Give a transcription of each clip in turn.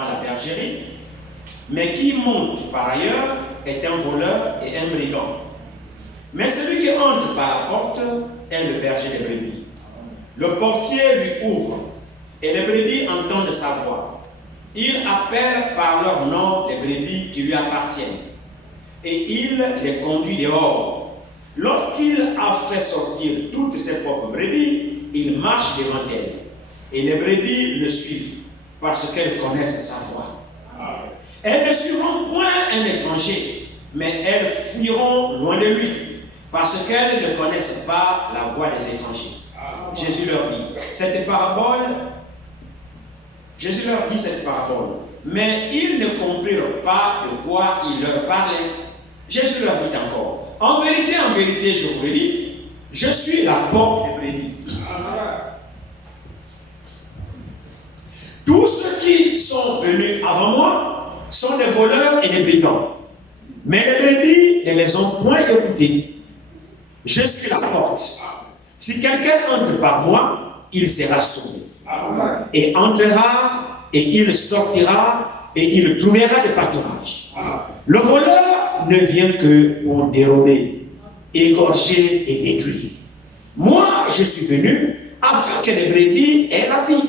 dans la bergerie, mais qui monte par ailleurs est un voleur et un brigand. Mais celui qui entre par la porte est le berger des brebis. Le portier lui ouvre, et les brebis entendent sa voix. Il appelle par leur nom les brebis qui lui appartiennent, et il les conduit dehors. Lorsqu'il a fait sortir toutes ses propres brebis, il marche devant elles, et les brebis le suivent, parce qu'elles connaissent sa voix. Elles ne suivront point un étranger, mais elles fuiront loin de lui, parce qu'elles ne connaissent pas la voix des étrangers. Jésus leur dit cette parabole, mais ils ne comprirent pas de quoi il leur parlait. Jésus leur dit encore, en vérité, je vous le dis, je suis la porte des brebis. Tous ceux qui sont venus avant moi sont des voleurs et des brigands, mais les brebis ne les ont point écoutés. Je suis la porte. Si quelqu'un entre par moi, il sera sauvé. Et entrera, et il sortira, et il trouvera des pâturages. Le voleur ne vient que pour dérober, égorger et détruire. Moi, je suis venu afin que les brebis aient la vie,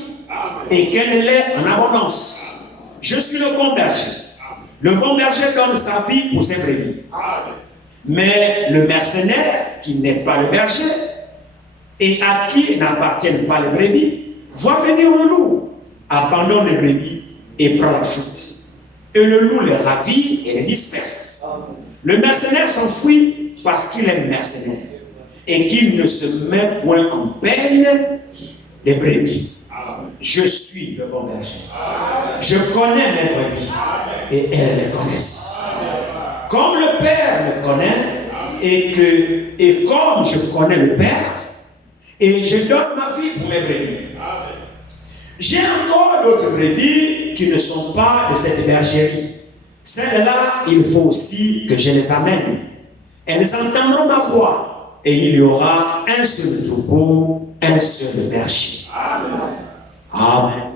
et qu'elle l'ait en abondance. Je suis le bon berger. Le bon berger donne sa vie pour ses brebis. Mais le mercenaire, qui n'est pas le berger, et à qui n'appartiennent pas les brebis, voit venir le loup, abandonne les brebis et prend la fuite. Et le loup les ravit et les disperse. Le mercenaire s'enfuit parce qu'il est mercenaire et qu'il ne se met point en peine des brebis. Je suis le bon berger. Je connais mes brebis et elles les connaissent. Comme le Père me connaît et comme je connais le Père, et je donne ma vie pour mes brebis. J'ai encore d'autres brebis qui ne sont pas de cette bergerie. Celles-là, il faut aussi que je les amène. Elles entendront ma voix et il y aura un seul troupeau, un seul berger. Amen.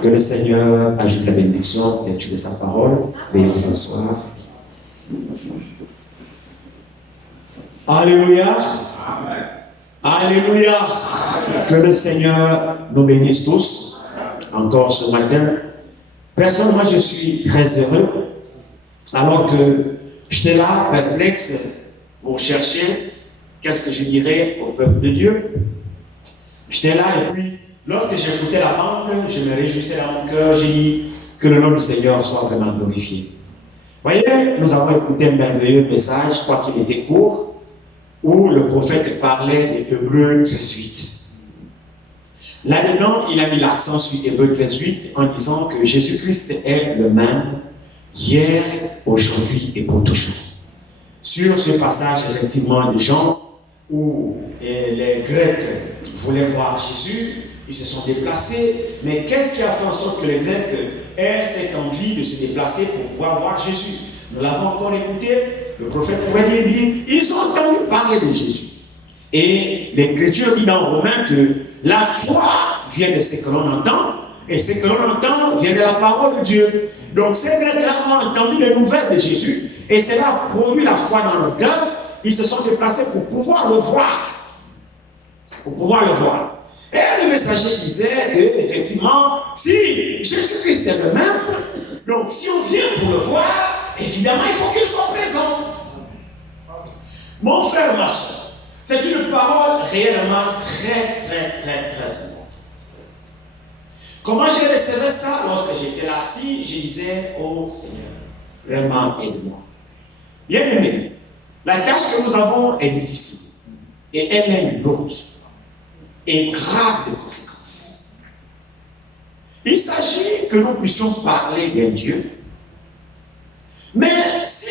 Que le Seigneur ajoute la bénédiction et lecture de sa parole. Veuillez vous asseoir. Alléluia. Alléluia. Que le Seigneur nous bénisse tous. Encore ce matin. Personnellement, je suis très heureux. Alors que j'étais là, perplexe, pour chercher qu'est-ce que je dirais au peuple de Dieu. J'étais là et puis, lorsque j'écoutais la bande, je me réjouissais dans mon cœur. J'ai dit que le nom du Seigneur soit vraiment glorifié. Voyez, nous avons écouté un merveilleux message, quoi qu'il était court, où le prophète parlait des Hébreux 13:8. Là-dedans, il a mis l'accent sur Hébreux 13:8 en disant que Jésus-Christ est le même hier, aujourd'hui et pour toujours. Sur ce passage, effectivement, des gens où les Grecs voulaient voir Jésus, ils se sont déplacés, mais qu'est-ce qui a fait en sorte que les Grecs aient cette envie de se déplacer pour pouvoir voir Jésus? Nous l'avons encore écouté, le prophète pouvait dire, ils ont entendu parler de Jésus. Et l'Écriture dit dans Romains que la foi vient de ce que l'on entend, et ce que l'on entend vient de la parole de Dieu. Donc ces Grecs-là ont entendu les nouvelles de Jésus, et cela a produit la foi dans leur cœur. Ils se sont déplacés pour pouvoir le voir. Pour pouvoir le voir. Et le messager disait que, effectivement, si Jésus-Christ est le même, donc si on vient pour le voir, évidemment, il faut qu'il soit présent. Mon frère, ma soeur, c'est une parole réellement très importante. Comment j'ai recevé ça lorsque j'étais là assis? Je disais, oh Seigneur, vraiment aide-moi. Bien aimé, la tâche que nous avons est difficile et elle est lourde et grave de conséquences. Il s'agit que nous puissions parler d'un Dieu, mais si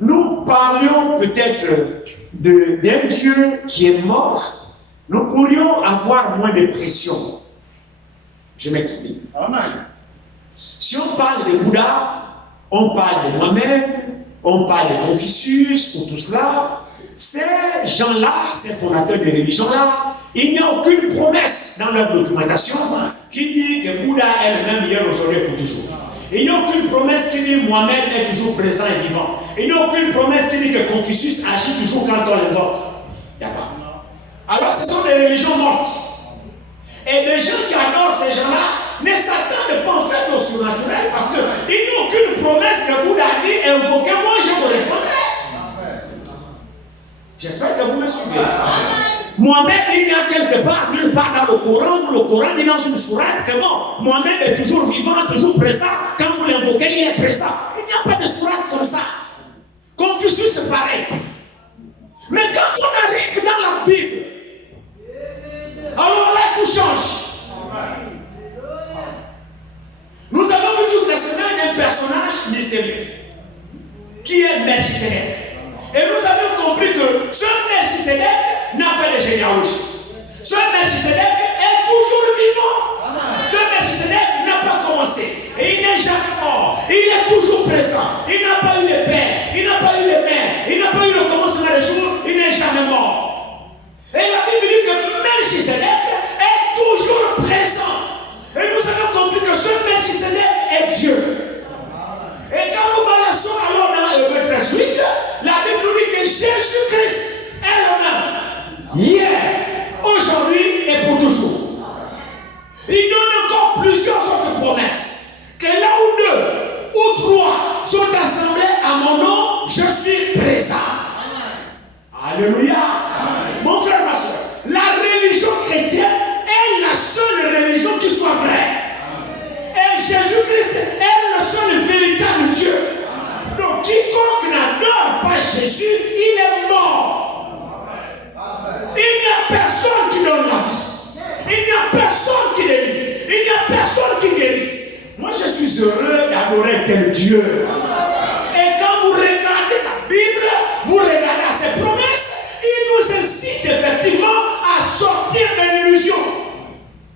nous parlions peut-être d'un Dieu qui est mort, nous pourrions avoir moins de pression. Je m'explique. Amen. Si on parle de Bouddha, on parle de moi-même, on parle de Confucius, ou tout cela, ces gens-là, ces fondateurs de religions-là, il n'y a aucune promesse dans leur documentation qui dit que Bouddha est le même hier, aujourd'hui et pour toujours. Il n'y a aucune promesse qui dit que Mohamed est toujours présent et vivant. Il n'y a aucune promesse qui dit que Confucius agit toujours quand on l'invoque. Il n'y a pas. Alors ce sont des religions mortes. Et les gens qui adorent ces gens-là ne s'attendent pas en fait au surnaturel parce qu'il n'y a aucune promesse que Bouddha a dit invoquez-moi, je vous répondrai. J'espère que vous me suivez. Mohamed, il y a quelque part, nulle part dans le Coran dit dans une sourate que bon, Mohamed est toujours vivant, toujours présent. Quand vous l'invoquez, il est présent. Il n'y a pas de sourate comme ça. Confucius, c'est pareil. Mais quand on arrive dans la Bible, alors là, tout change. Nous avons vu toute la semaine un personnage mystérieux qui est Melchisedec. Et nous avons compris que ce Melchisedec n'a pas de généalogie. Ce Melchisedec est toujours vivant. Ce Melchisedec n'a pas commencé. Et il n'est jamais mort. Il est toujours présent. Il n'a pas eu de père. Il n'a pas eu de mère. Il n'a pas eu le commencement des jours. Il n'est jamais mort. Et la Bible dit que Melchisedec est toujours présent. Et nous avons compris que ce Melchisedec est Dieu. Et quand nous balançons alors dans Hébreux 13:8, la Bible nous dit que Jésus-Christ est le même. Hier, aujourd'hui et pour toujours. Il donne encore plusieurs autres promesses. Que là où deux ou trois sont assemblés à mon nom, je suis présent. Alléluia. Mon frère, ma soeur, la religion chrétienne est la seule religion qui soit vraie. Et Jésus-Christ est le seul véritable Dieu. Donc quiconque n'adore pas Jésus, il est mort. Il n'y a personne qui donne la vie. Il n'y a personne qui délivre. Il n'y a personne qui guérisse. Moi je suis heureux d'adorer tel Dieu. Et quand vous regardez la Bible, vous regardez ses promesses, il nous incite effectivement à sortir de l'illusion.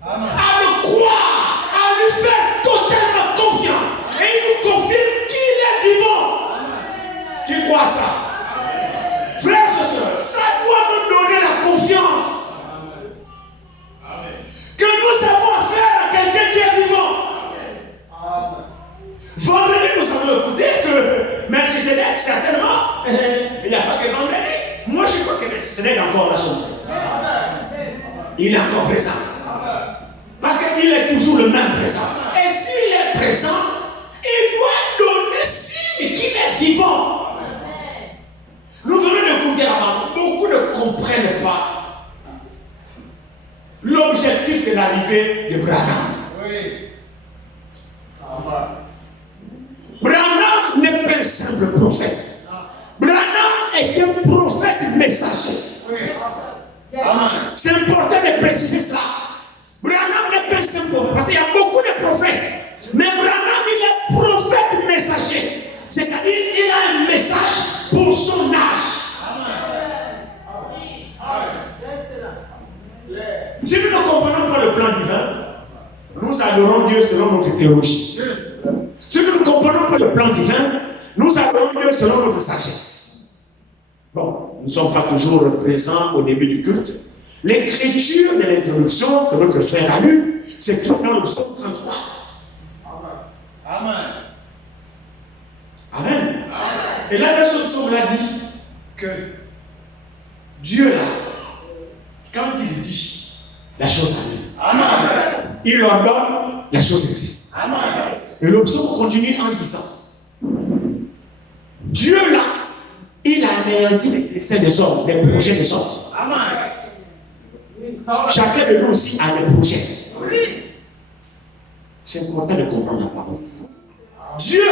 À le croire, à lui faire totalement confiance. Et il nous confirme qu'il est vivant. Qui croit ça? Frères et sœurs, ça doit nous donner la confiance. Que nous avons affaire à quelqu'un qui est vivant. Vendredi, nous avons écouté que Melchisedec, certainement, il n'y a pas que vendredi. Moi, je crois que Melchisedec est encore là. Il est encore présent. Parce qu'il est toujours le même présent. Et s'il est présent, il doit donner signe qu'il est vivant. Nous venons d'écouter là-bas. Beaucoup ne comprennent pas l'objectif de l'arrivée de Branham. Oui. Branham n'est pas un simple prophète. Branham est un prophète messager. Oui. C'est important de préciser cela. Branham n'est pas un simple prophète. Parce qu'il y a beaucoup de prophètes. Mais Branham, il est prophète messager. C'est-à-dire qu'il a un message pour son âge. Si nous ne comprenons pas le plan divin, nous adorons Dieu selon notre théologie. Si nous ne comprenons pas le plan divin, nous adorons Dieu selon notre sagesse. Bon, nous ne sommes pas toujours présents au début du culte. L'écriture de l'introduction que notre frère a lue, c'est tout dans le psaume 33. Amen. Amen. Et là, le psaume l'a dit que Dieu, là, quand il dit, la chose arrive. Amen. Il ordonne, la chose existe. Amen. Et le psaume continue en disant, Dieu, là, il a anéanti les destins des hommes, les projets des hommes. Amen. Chacun de nous aussi a des projets. C'est important de comprendre la parole. Dieu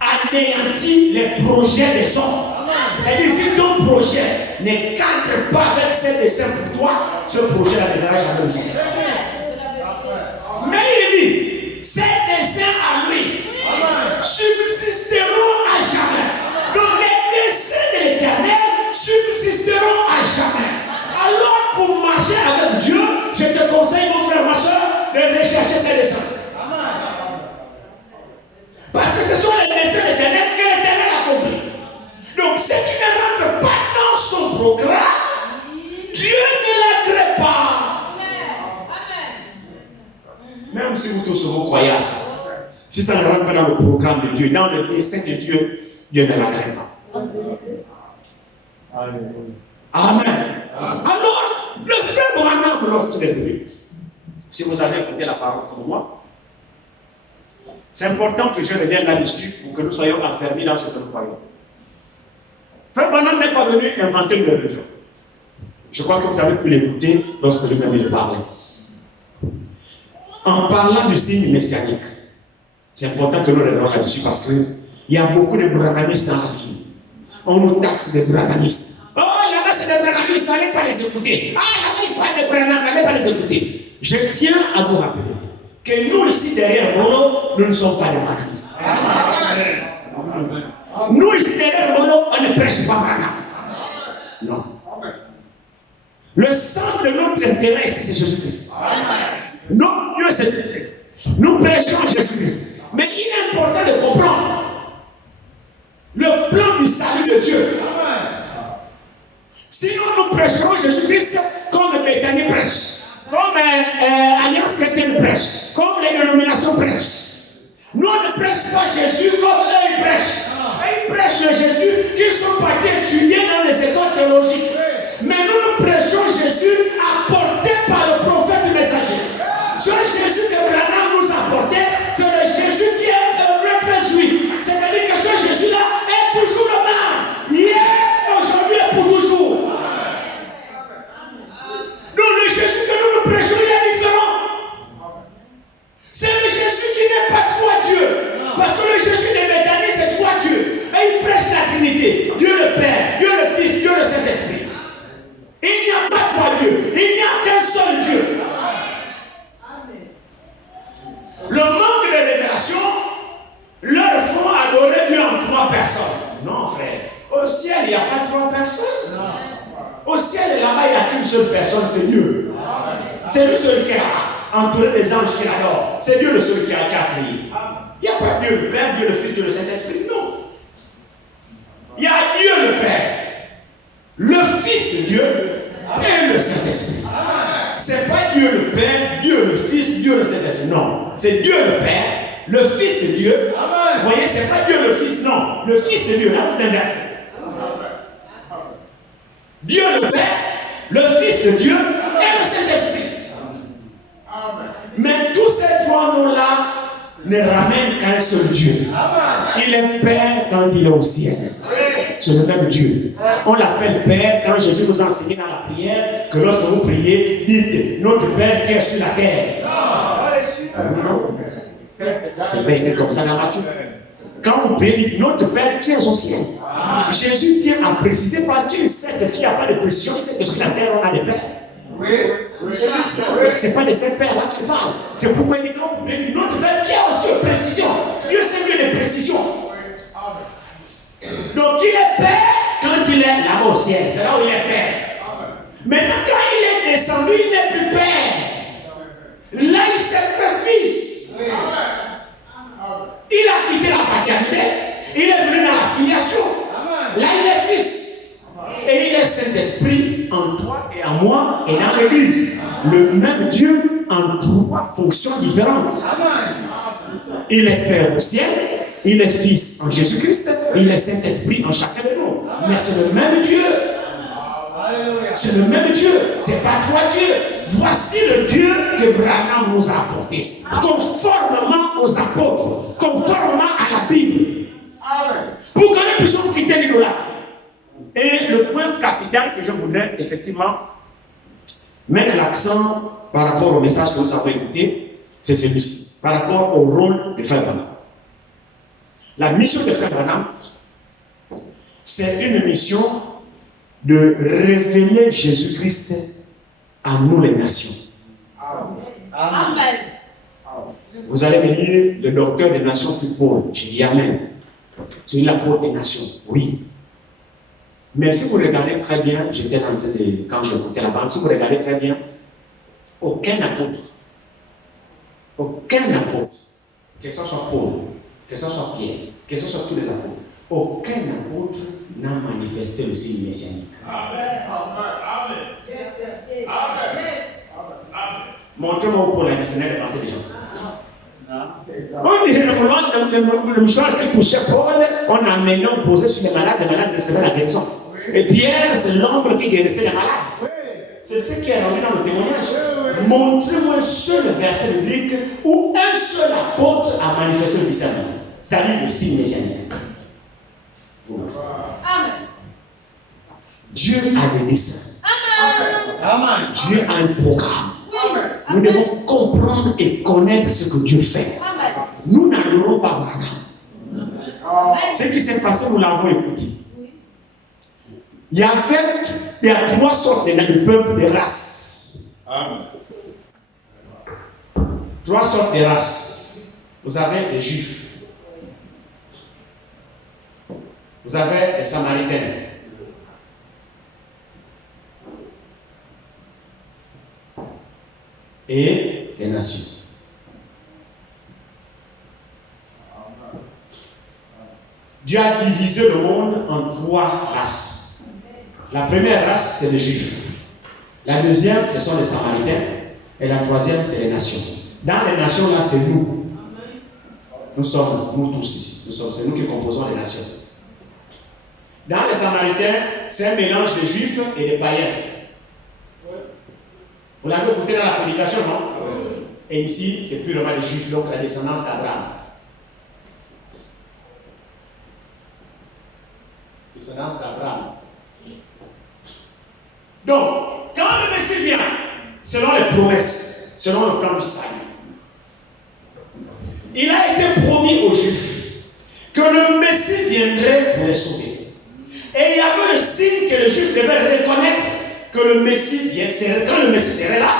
anéantit les projets des hommes. Et si ton projet ne cadre pas avec ses desseins pour toi, ce projet-là ne verra jamais le jour. Mais il dit, ces desseins à lui subsisteront à jamais. Donc les desseins de l'Éternel subsisteront à jamais. Alors pour marcher avec Dieu, je te conseille, mon frère, ma soeur, de rechercher ses desseins. Parce que ce sont les desseins de l'Éternel que l'Éternel accomplit. Donc ceux qui ne rentrent pas dans croyez à ça. Si ça ne rentre pas dans le programme de Dieu, dans le dessein de Dieu, Dieu ne la craint pas. Amen. Alors, le frère Branham, lorsqu'il est venu, si vous avez écouté la parole comme moi, c'est important que je revienne là-dessus pour que nous soyons affermis dans ce que nous croyons. Frère Branham n'est pas venu inventer une religion. Je crois que vous avez pu l'écouter lorsque lui-même il parlait. En parlant du signe messianique, c'est important que nous reviennons là-dessus parce qu'il y a beaucoup de branhamistes dans la vie. On nous taxe des branhamistes. Oh, là-bas c'est des branhamistes, n'allez pas les écouter. Ah, là-bas il parle de branhamistes, n'allez pas les écouter. Je tiens à vous rappeler que nous ici derrière Mono, nous ne sommes pas des branhamistes. Nous ici derrière Mono, on ne prêche pas Branham. Non. Le centre de notre intérêt ici, c'est Jésus-Christ. Notre Dieu, c'est Jésus-Christ. Nous prêchons Jésus-Christ. Mais il est important de comprendre le plan du salut de Dieu. Sinon, nous prêcherons Jésus-Christ comme Bethany prêche, comme Alliance chrétienne prêche, comme les dénominations prêchent. Nous, on ne prêche pas Jésus comme eux, ils prêchent. Ils prêchent le Jésus qui sont partis étudier dans les écoles théologiques. Mais nous prêchons Jésus apporté par le prophète messager. Ce Jésus que Branham nous apportait, c'est le Jésus qui est réfléchi. C'est-à-dire que ce Jésus-là est toujours le même. Hier, aujourd'hui et pour toujours. Donc le Jésus que nous prêchons, il est différent. C'est le Jésus qui n'est pas trois dieux. Parce que le Jésus de Bethany, c'est trois dieux. Et il prêche la Trinité. Dieu le Père, Dieu le Fils, Dieu le Saint-Esprit. Il n'y a pas trois dieux. Il n'y a qu'un seul Dieu. Le manque de révélation leur font adorer Dieu en trois personnes. Non, frère. Au ciel, il n'y a pas trois personnes. Au ciel, là-bas, il n'y a qu'une seule personne, c'est Dieu. C'est lui seul qui a entouré des anges qui l'adorent. C'est Dieu le seul qui a créé. Il n'y a pas Dieu le Père, Dieu le Fils, Dieu le Saint-Esprit. Non. Il y a Dieu le Père, le Fils de Dieu et le Saint-Esprit. C'est pas Dieu le Père, Dieu le Fils, Dieu le Saint-Esprit. Non. C'est Dieu le Père, le Fils de Dieu. Vous voyez, c'est pas Dieu le Fils, non. Le Fils de Dieu, là vous inversez. Dieu le Père, le Fils de Dieu et le Saint-Esprit. Mais tous ces trois noms-là ne ramènent qu'un seul Dieu. Il est Père quand il est au ciel. C'est le même Dieu. On l'appelle Père quand Jésus nous a enseigné dans la prière que lorsque vous priez, dites notre Père qui est sur la terre. C'est pas écrit comme ça dans Matthieu. Quand vous priez, dites notre Père qui est au ciel. Jésus tient à préciser parce qu'il sait que s'il n'y a pas de précision, il sait que sur la terre on a des pères. Ce n'est pas de ces pères-là qui parlent. C'est pourquoi il dit quand vous priez, notre Père qui est au ciel, précision. Dieu sait mieux les précisions. Donc il est Père quand il est là au ciel. C'est là où il est Père. Maintenant quand il est descendu, il n'est plus Père. Là il s'est fait Fils. Il a quitté la paternité. Il est venu dans la filiation. Là il est Fils. Et il est Saint-Esprit en toi et en moi et dans l'Église. Le même Dieu en trois fonctions différentes. Il est Père au ciel. Il est Fils en Jésus-Christ, il est Saint-Esprit en chacun de nous. Mais c'est le même Dieu. C'est le même Dieu. Ce n'est pas trois dieux. Voici le Dieu que Branham nous a apporté. Conformément aux apôtres, conformément à la Bible. Pour que nous puissions quitter l'idolâtrie. Et le point capital que je voudrais effectivement mettre l'accent par rapport au message que vous avez écouté, c'est celui-ci. Par rapport au rôle de Frère Branham. La mission de Frère Branham, c'est une mission de révéler Jésus-Christ à nous les nations. Amen. Vous allez me dire, le docteur des nations fut Paul. J'ai dit Amen. C'est l'apôtre des nations, oui. Mais si vous regardez très bien, j'étais en train de, quand j'écoutais la bande, si vous regardez très bien, aucun apôtre, que ce soit Paul, que ce soit Pierre, que ce soit tous les apôtres, aucun apôtre n'a manifesté le signe messianique. Amen. Amen. Amen. Montrez-moi où Paul a missionnaire de penser des gens. On dit le mouchoir qui touchait Paul, on a maintenant posé sur les malades recevaient la guérison. Et Pierre, c'est l'ombre qui guérissait les malades. C'est ce qui est revenu dans le témoignage. Montrez-moi un seul verset biblique où un seul apôtre a manifesté le discernement, c'est-à-dire le signe messianique. Amen. Dieu a des desseins. Amen. Dieu a un programme. Amen. Nous devons comprendre et connaître ce que Dieu fait. Amen. Nous n'adorons pas Branham. Ce qui s'est passé, nous l'avons écouté. Il y a trois sortes de peuples, de races. Amen. Trois sortes de races. Vous avez les Juifs. Vous avez les Samaritains. Et les nations. Dieu a divisé le monde en trois races. La première race, c'est les Juifs. La deuxième, ce sont les Samaritains. Et la troisième, c'est les nations. Dans les nations, là, c'est nous. Nous sommes, nous tous ici. C'est nous qui composons les nations. Dans les Samaritains, c'est un mélange de Juifs et de païens. Vous l'avez écouté dans la prédication, non? Et ici, c'est purement les Juifs, donc la descendance d'Abraham. Descendance d'Abraham. Donc, quand le Messie vient, selon les promesses, selon le plan du salut, il a été promis aux Juifs que le Messie viendrait pour les sauver. Et il y avait le signe que les Juifs devaient reconnaître que le Messie viendrait. Quand le Messie serait là,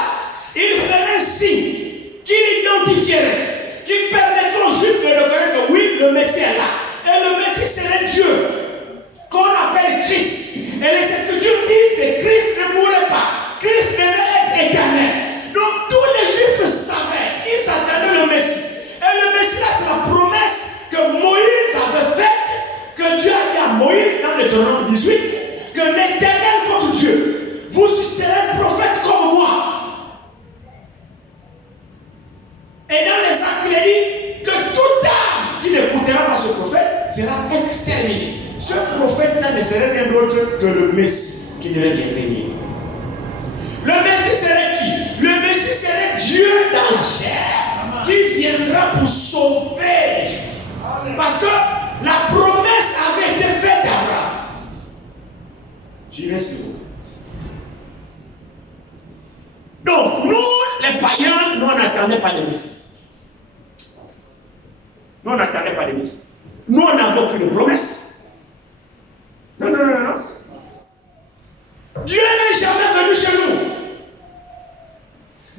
il ferait un signe qui l'identifierait, qui permettrait aux Juifs de reconnaître que oui, le Messie est là. Et le Messie serait Dieu, qu'on appelle Christ. Et les Écritures disent que Christ ne mourrait pas. Christ devait être éternel. Donc tous les Juifs savaient, ils attendaient le Messie. Et le Messie là, c'est la promesse que Moïse avait faite, que Dieu a dit à Moïse dans le Deutéronome 18, que l'Éternel, votre Dieu, vous susciterez un prophète comme moi. Et dans les actes, il dit que toute âme qui n'écoutera pas ce prophète sera exterminée. Ce prophète-là ne serait rien d'autre que le Messie qui devait venir. Le Messie serait qui? Le Messie serait Dieu dans la chair qui viendra pour sauver les choses. Parce que la promesse avait été faite à Abraham. Suivez s'il vous plaît. Donc, nous, les païens, nous n'attendions pas de Messie. Nous n'attendions pas de Messie. Nous, on n'avons aucune promesse. Non. Dieu n'est jamais venu chez nous.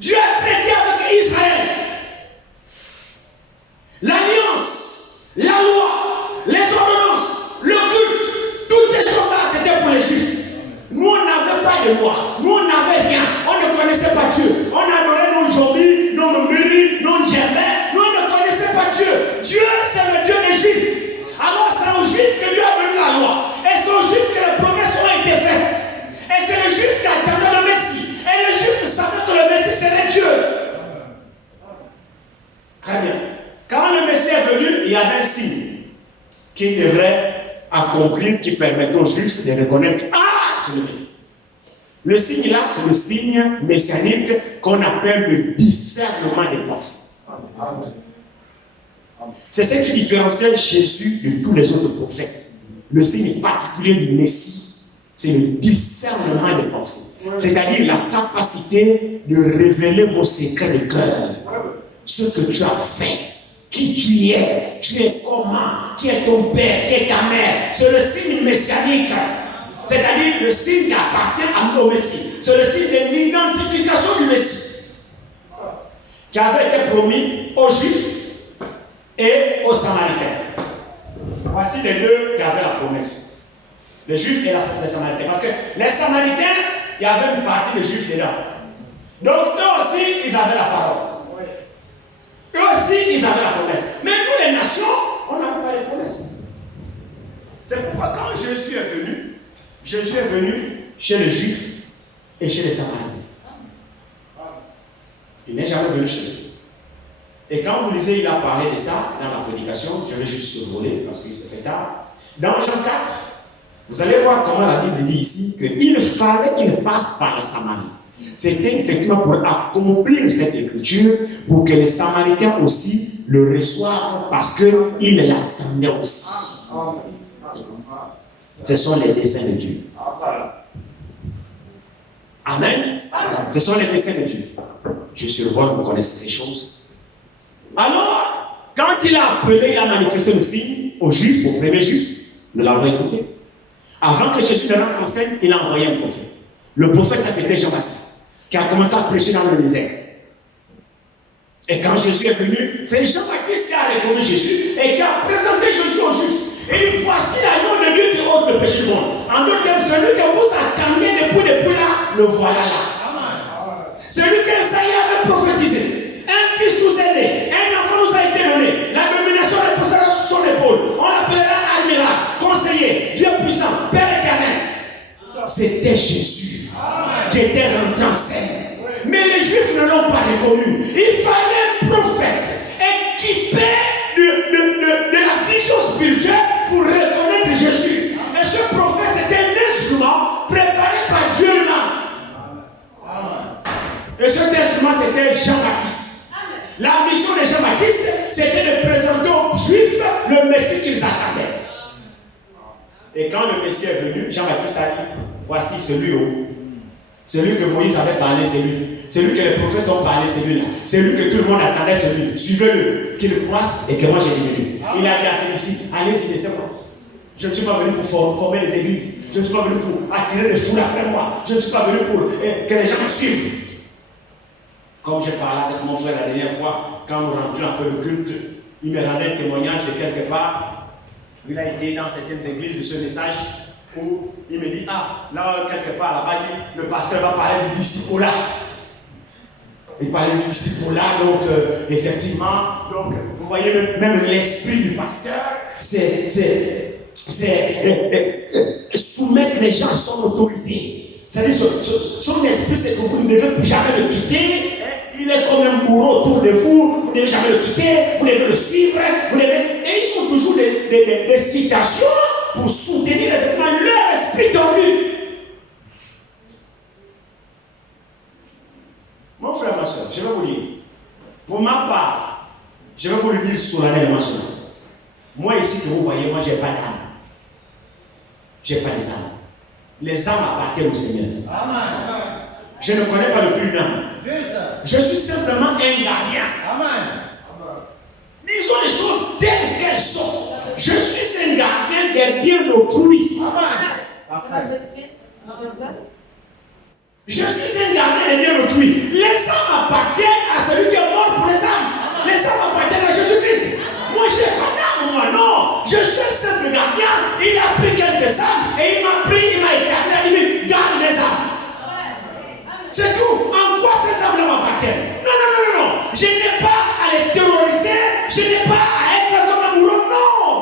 Dieu a traité avec Israël. L'alliance, la loi, les ordonnances, le culte, toutes ces choses-là, c'était pour les Juifs. Nous, on n'avait pas de loi. Nous, on n'avait rien. On ne connaissait pas Dieu. On adorait nos Jobi, nos Miri, nos Djemé. Nous, on ne connaissait pas Dieu. Dieu, c'est le Dieu des Juifs. Alors, c'est aux Juifs que Dieu a donné la loi. Et c'est aux Juifs que les promesses ont été faites. Et c'est le Juif qui attendait le Messie. Et les Juifs savaient que le Messie serait Dieu. Très bien. Quand le Messie est venu, il y avait un signe qu'il devrait accomplir, qui permettait aux Juifs de reconnaître c'est le Messie. Le signe là, c'est le signe messianique qu'on appelle le discernement des pensées. C'est ce qui différencie Jésus de tous les autres prophètes. Le signe particulier du Messie, c'est le discernement des pensées. C'est-à-dire la capacité de révéler vos secrets de cœur. Ce que tu as fait, qui tu es comment, qui est ton père, qui est ta mère. C'est le signe messianique. C'est-à-dire le signe qui appartient au Messie. C'est le signe de l'identification du Messie qui avait été promis aux Juifs et aux Samaritains. Voici les deux qui avaient la promesse. Les Juifs et les Samaritains. Parce que les Samaritains, il y avait une partie de Juifs dedans. Donc eux aussi, ils avaient la parole. Eux aussi, ils avaient la promesse. Mais nous, les nations, on n'avait pas de promesse. C'est pourquoi quand Jésus est venu chez les Juifs et chez les Samaritains. Il n'est jamais venu chez eux. Et quand vous lisez, il a parlé de ça dans la prédication, je vais juste survoler parce qu'il se fait tard. Dans Jean 4, vous allez voir comment la Bible dit ici qu'il fallait qu'il passe par la Samarie. C'était effectivement pour accomplir cette écriture, pour que les Samaritains aussi le reçoivent parce qu'ils l'attendaient aussi. Ce sont les desseins de Dieu. Amen. Ce sont les desseins de Dieu. Je survole, vous connaissez ces choses. Alors, quand il a appelé, il a manifesté le signe aux Juifs, aux premiers Juifs, nous l'avons écouté. Avant que Jésus ne rentre en scène, il a envoyé un prophète. Le prophète, là, c'était Jean-Baptiste, qui a commencé à prêcher dans le désert. Et quand Jésus est venu, c'est Jean-Baptiste qui a reconnu Jésus et qui a présenté Jésus aux Juifs. Et dit, voici l'agneau de Dieu qui ôte le péché du monde. En d'autres termes, celui que vous attendez depuis là, le voilà là. Celui qu'Esaïe avait prophétisé. Un fils nous est né, un enfant nous a été donné. La domination reposera sur son épaule. On l'appellera admirable, conseiller, Dieu puissant, Père éternel. C'était Jésus qui était rentré en scène. Mais les Juifs ne l'ont pas reconnu. Il fallait un prophète équipé de la vision spirituelle pour reconnaître Jésus. Et ce prophète, c'était un instrument préparé par Dieu lui-même. Et cet instrument, c'était Jean-Baptiste. La mission de Jean-Baptiste, c'était de présenter aux Juifs le Messie qu'ils attendaient. Et quand le Messie est venu, Jean-Baptiste a dit, voici celui que Moïse avait parlé, c'est lui. Celui que les prophètes ont parlé, c'est lui là. Celui que tout le monde attendait, c'est lui. Suivez-le, qu'il croisse et que moi j'ai diminue. Il a dit à celui-ci, allez-y, laissez-moi. Je ne suis pas venu pour former les églises. Je ne suis pas venu pour attirer les foules après moi. Je ne suis pas venu pour que les gens me suivent. Comme j'ai parlé avec mon frère la dernière fois, quand nous rentrions un peu le culte, il me rendait un témoignage de quelque part. Il a été dans certaines églises de ce message où il me dit, ah, là, quelque part là-bas, le pasteur va parler du disciple-là. Il parlait du disciple-là, donc effectivement, donc, vous voyez, même l'esprit du pasteur, c'est soumettre les gens à son autorité. C'est-à-dire, son esprit, c'est que vous ne devez plus jamais le quitter. Il est comme un bourreau autour de vous, vous ne devez jamais le quitter, vous devez le suivre, et ils ont toujours des citations pour soutenir leur esprit tordu. Mon frère, ma soeur, je vais vous dire, pour ma part, je vais vous le dire solennellement. Moi ici que vous voyez, moi j'ai pas d'âme. J'ai pas des âmes. Les âmes appartiennent au Seigneur. Amen. Je ne connais pas le plus d'une âme. Je suis simplement un gardien. Amen. Disons les choses telles qu'elles sont. Je suis un gardien des biens d'autrui. Amen. Je suis un gardien des biens d'autrui. Les âmes appartiennent à celui qui est mort pour les âmes. Les âmes appartiennent à Jésus-Christ. Moi, je n'ai pas d'âme, moi, non. Je suis un simple gardien. Il a pris quelques âmes et il m'a éterné. Il dit, garde les âmes. C'est tout. En quoi ces âmes m'appartiennent? Non. Je n'ai pas à les terroriser. Je n'ai pas à être comme un bourreau. Non.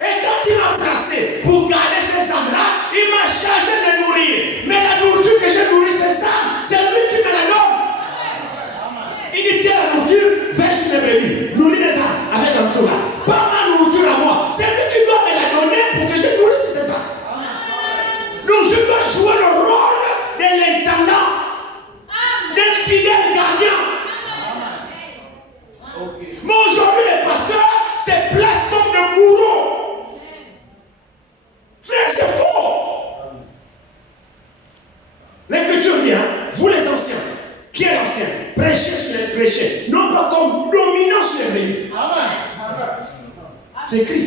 Et quand il m'a placé pour garder ces âmes-là, il m'a chargé de nourrir. Mais la nourriture que j'ai nourrie ces âmes, c'est lui qui me la donne. Il dit, tiens la nourriture, verse les brebis. Nourris les âmes avec la nourriture là. Pas ma nourriture à moi. C'est lui qui doit me la donner pour que je nourrisse ces âmes. Donc je dois jouer le rôle de l'intendant, d'un fidèle gardien. Mais aujourd'hui, les pasteurs se placent comme des bourreaux. Frère, c'est faux. L'Écriture dit, vous les anciens, qui est l'ancien, prêchez sur les prêchés, non pas comme dominant sur les bénis. C'est écrit.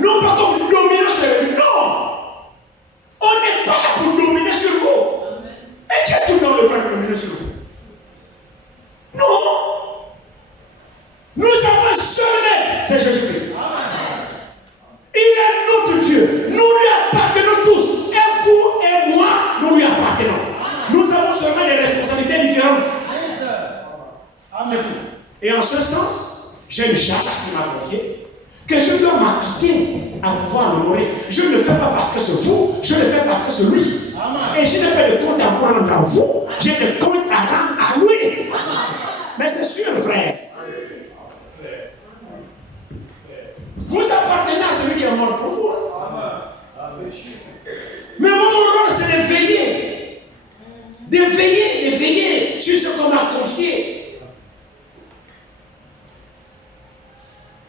Non pas comme dominant sur les bénis. Non. On n'est pas là pour dominer sur vous. Et qu'est-ce que nous avons le droit de dominer sur vous? Non. Nous avons un seul maître, c'est Jésus-Christ. Il est notre Dieu. Nous lui appartenons tous. Et vous et moi, nous lui appartenons. Nous avons seulement des responsabilités différentes. C'est tout. Et en ce sens, j'ai une charge qui m'a confiée, que je dois m'acquitter à pouvoir l'honorer. Je ne le fais pas parce que c'est vous, je le fais parce que c'est lui. Et je n'ai pas de compte à vous rendre à vous, j'ai de compte à rendre à lui. Mais c'est sûr, frère.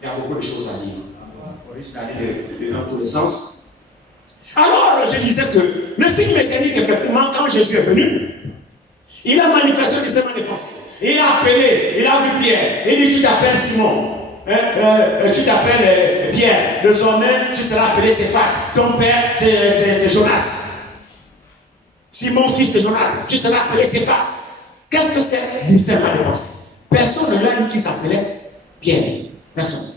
Il y a beaucoup de choses à dire. On risque d'aller dans tous les sens. Alors, je disais que le signe messianique, effectivement, quand Jésus est venu, il a manifesté le discernement des pensées. Il a appelé, il a vu Pierre. Il dit, tu t'appelles Simon. Tu t'appelles Pierre. Désormais, tu seras appelé Céphas. Ton père, c'est Jonas. Simon, fils de Jonas. Tu seras appelé Céphas. Qu'est-ce que c'est? Discernement des pensées. Personne ne l'a dit qu'il s'appelait Pierre. Personne.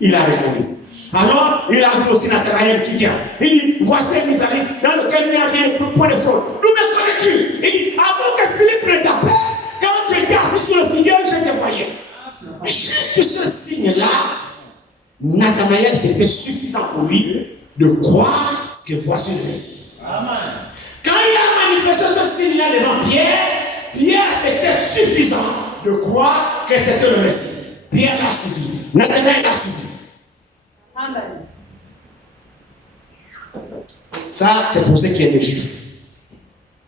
Il a répondu. Alors, il a vu aussi Nathanaël qui vient. Il dit, voici un Israélite dans lequel il n'y a rien de point de fraude. Nous me connais-tu? Il dit, avant que Philippe ne t'appelle, quand tu étais assis sur le figuier, je te voyais. Juste ce signe-là, Nathanaël, c'était suffisant pour lui de croire que voici le Messie. Amen. Quand il a manifesté ce signe-là devant Pierre, Pierre, c'était suffisant de croire que c'était le Messie. Pierre l'a suivi. Nathanaël l'a suivi. Amen. Ça, c'est pour ceux qui étaient juifs.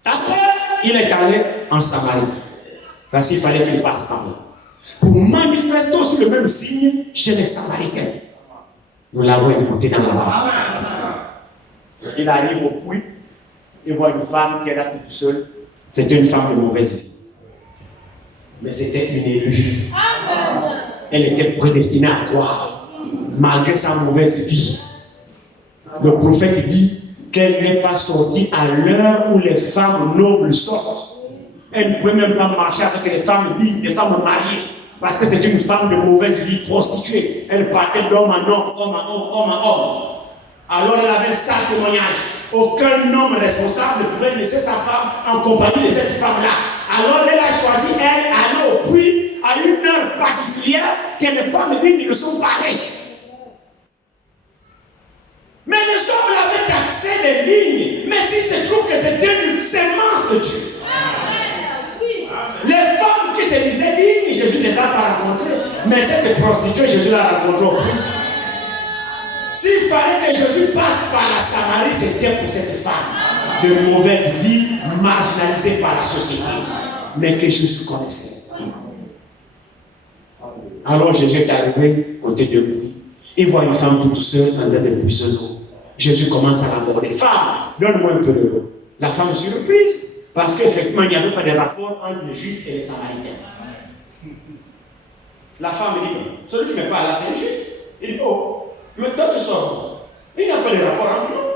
Après, il est allé en Samarie. Parce qu'il fallait qu'il passe par là. Pour manifester aussi le même signe chez les Samaritains. Nous l'avons écouté dans la Bible. Il arrive au puits, il voit une femme qui est là toute seule. C'était une femme de mauvaise vie. Mais c'était une élue. Elle était prédestinée à croire. Malgré sa mauvaise vie. Le prophète dit qu'elle n'est pas sortie à l'heure où les femmes nobles sortent. Elle ne pouvait même pas marcher avec les femmes libres, les femmes mariées. Parce que c'était une femme de mauvaise vie, prostituée. Elle partait d'homme en homme, homme en homme, homme en homme. Alors elle avait un sale témoignage. Aucun homme responsable ne pouvait laisser sa femme en compagnie de cette femme-là. Alors elle a choisi, elle, aller au puits à une heure particulière que les femmes libres ne sont pas allées. Mais les hommes l'avaient taxé des lignes. Mais s'il se trouve que c'était une sémence de Dieu. Les femmes qui se disaient dignes, Jésus ne les a pas rencontrées. Mais cette prostituée, Jésus l'a rencontrée au puits. S'il fallait que Jésus passe par la Samarie, c'était pour cette femme de mauvaise vie, marginalisée par la société. Mais que Jésus connaissait. Alors Jésus est arrivé côté de puits. Il voit une femme toute seule en train de puiser l'eau. Jésus commence à l'aborder. Femme, donne-moi un peu de l'eau. La femme est surprise, parce qu'effectivement, il n'y avait pas de rapport entre les Juifs et les Samaritains. La femme dit, celui qui me parle là, c'est un Juif. Il dit, oh, mais toi tu sors. Il n'y a pas de rapport entre nous.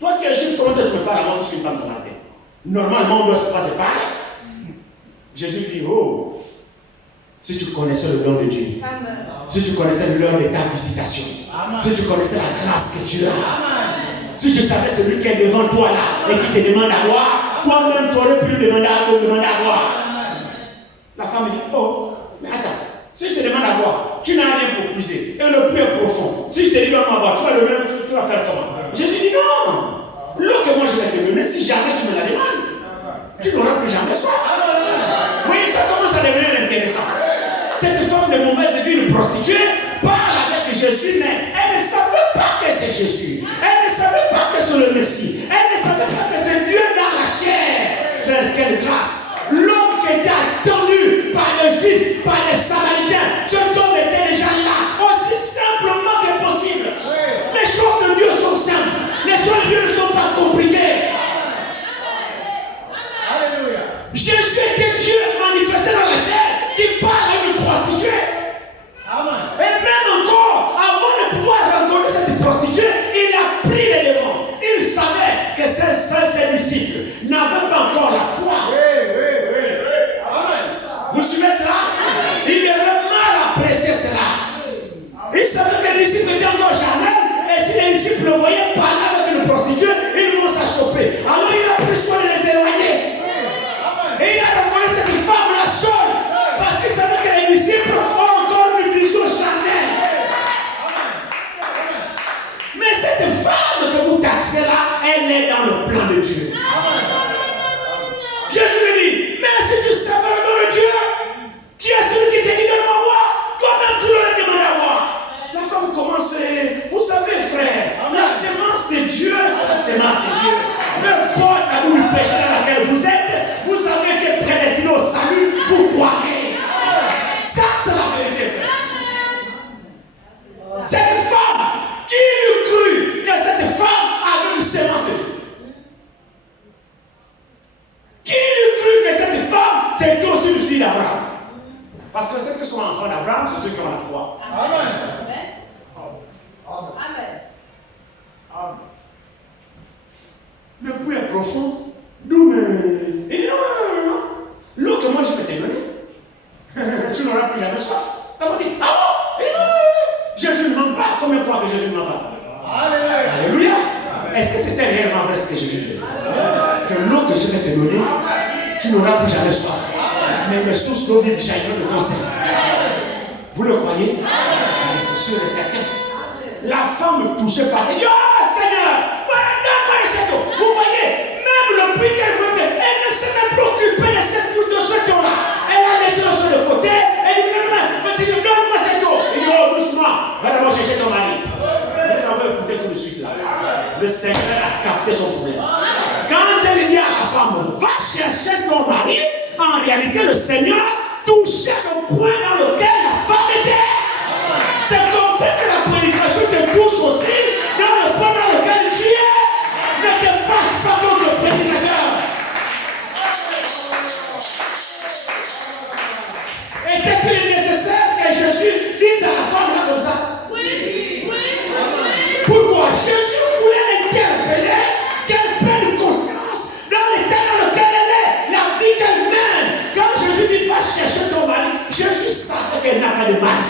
Toi qui es Juif, comment tu me parles à moi qui suis une femme samaritaine? Normalement, on doit se passer par là. Jésus dit, oh, si tu connaissais le don de Dieu, amen. Si tu connaissais l'heure de ta visitation, amen. Si tu connaissais la grâce que tu as, amen. Si tu savais celui qui est devant toi là et qui te demande à boire, toi-même tu aurais pu lui demander à boire. Amen. La femme dit, oh, mais attends, si je te demande à boire, tu n'as rien pour puiser, et le puits est profond. Si je te dis donne-moi à boire, tu vas faire comment? Jésus dit non, l'eau que moi je vais te donner, si jamais tu me la demandes, tu n'auras plus jamais soif. Oui, ça commence à devenir intéressant. Cette femme de mauvaise vie, une prostituée, parle avec Jésus, mais elle ne savait pas que c'est Jésus. Elle ne savait pas que c'est le Messie. Elle ne savait pas que c'est Dieu dans la chair. Frère, quelle grâce. L'homme qui était attendu par les Juifs, par les Samaritains, cet homme était déjà là, aussi simplement que possible. Les choses de Dieu sont simples. Les choses de Dieu ne sont pas compliquées. Jésus était Dieu manifesté dans la chair qui parle à une prostituée. Amen. Et même encore, avant de pouvoir rencontrer cette prostituée, il a pris les devants. Il savait que ses disciples n'avaient pas encore la foi. Amen. Vous suivez cela? Il avait mal apprécié cela. Il savait que les disciples étaient encore charnels. Et si les disciples le voyaient parler avec une prostituée, ils vont s'achoper. Alors il a pris soin de les éloigner. Et il a reconnu cette femme-là seule, parce qu'il savait que les disciples ont encore une vision charnelle. Mais cette femme que vous taxez là, elle est dans le plan de Dieu. Jésus lui dit, mais si tu savais le nom de Dieu, qui est celui qui t'a dit donne-moi à boire, comment tu l'aurais demandé à boire? La femme commence, vous savez frère, la sémence de Dieu, c'est la sémence de Dieu. Peu importe la boue du péché dans laquelle vous êtes, vous avez été prédestiné au salut, vous croirez. Ça, c'est la vérité. foi. Amen. Amen. Le puits est profond. Nous, mais. Il dit non. L'eau que moi je vais te donner, tu n'auras plus jamais soif. L'enfant dit, ah bon? Il dit non. Jésus ne ment pas. Combien de fois que Jésus ne ment pas? Alléluia. Est-ce que c'était réellement vrai ce que Jésus disait? Que l'eau que je vais te donner, tu n'auras plus jamais soif. Mais les sources d'eau vives jailliront de ton sein. Vous le croyez? Mais c'est sûr et certain. La femme touchée par cette eau. Oh Seigneur, donne-moi de cette eau. Vous voyez, même le puits qu'elle veut, elle ne s'est même pas occupée de cette eau-là. Elle a laissé sur le côté. Elle dit non, Seigneur, donne-moi cette eau. Il dit oh, doucement, va d'abord chercher ton mari. Nous avons écouté tout de suite là. Le Seigneur a capté son problème. Quand elle dit à la femme, va chercher ton mari, en réalité, le Seigneur touchait le point dans lequel la femme était. C'est comme ça que la prédication te touche aussi, dans le point dans lequel tu es. Ne te fâche pas contre le prédicateur. Était-il nécessaire que Jésus dise à la femme là comme ça? Oui. Pourquoi? Jésus voulait l'interpeller, qu'elle prenne conscience dans l'état dans lequel elle est, la vie qu'elle mène. Quand Jésus dit va chercher ton mari, Jésus savait qu'elle n'a pas de mari.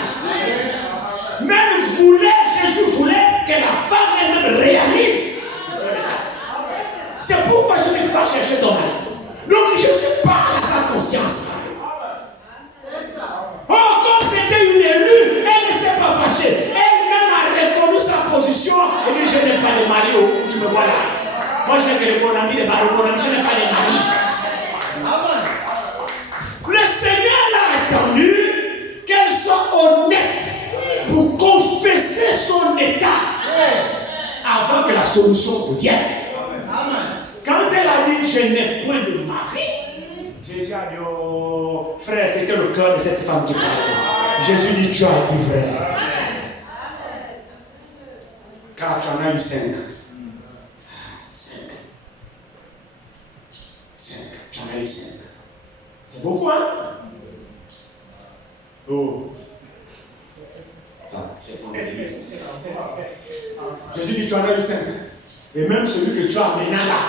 Jésus voulait que la femme elle-même réalise. C'est pourquoi je ne vais pas chercher ton mari. Donc Jésus parle à sa conscience. Oh, comme c'était une élue, elle ne s'est pas fâchée. Elle-même a reconnu sa position. Elle dit je n'ai pas de mari où tu me vois là. Moi je n'ai que mon ami, je n'ai pas de mari. Le Seigneur a attendu qu'elle soit honnête pour confesser son état avant que la solution vienne. Quand elle a dit je n'ai point de mari, Jésus a dit oh frère, c'était le cœur de cette femme qui parlait. Jésus dit tu as dit vrai. Car tu en as eu 5. 5. Tu en as eu 5. C'est beaucoup, hein? Oh. Ça, j'ai pas envie de dire ça. Jésus dit, tu en as eu 5. Et même celui que tu as maintenant là,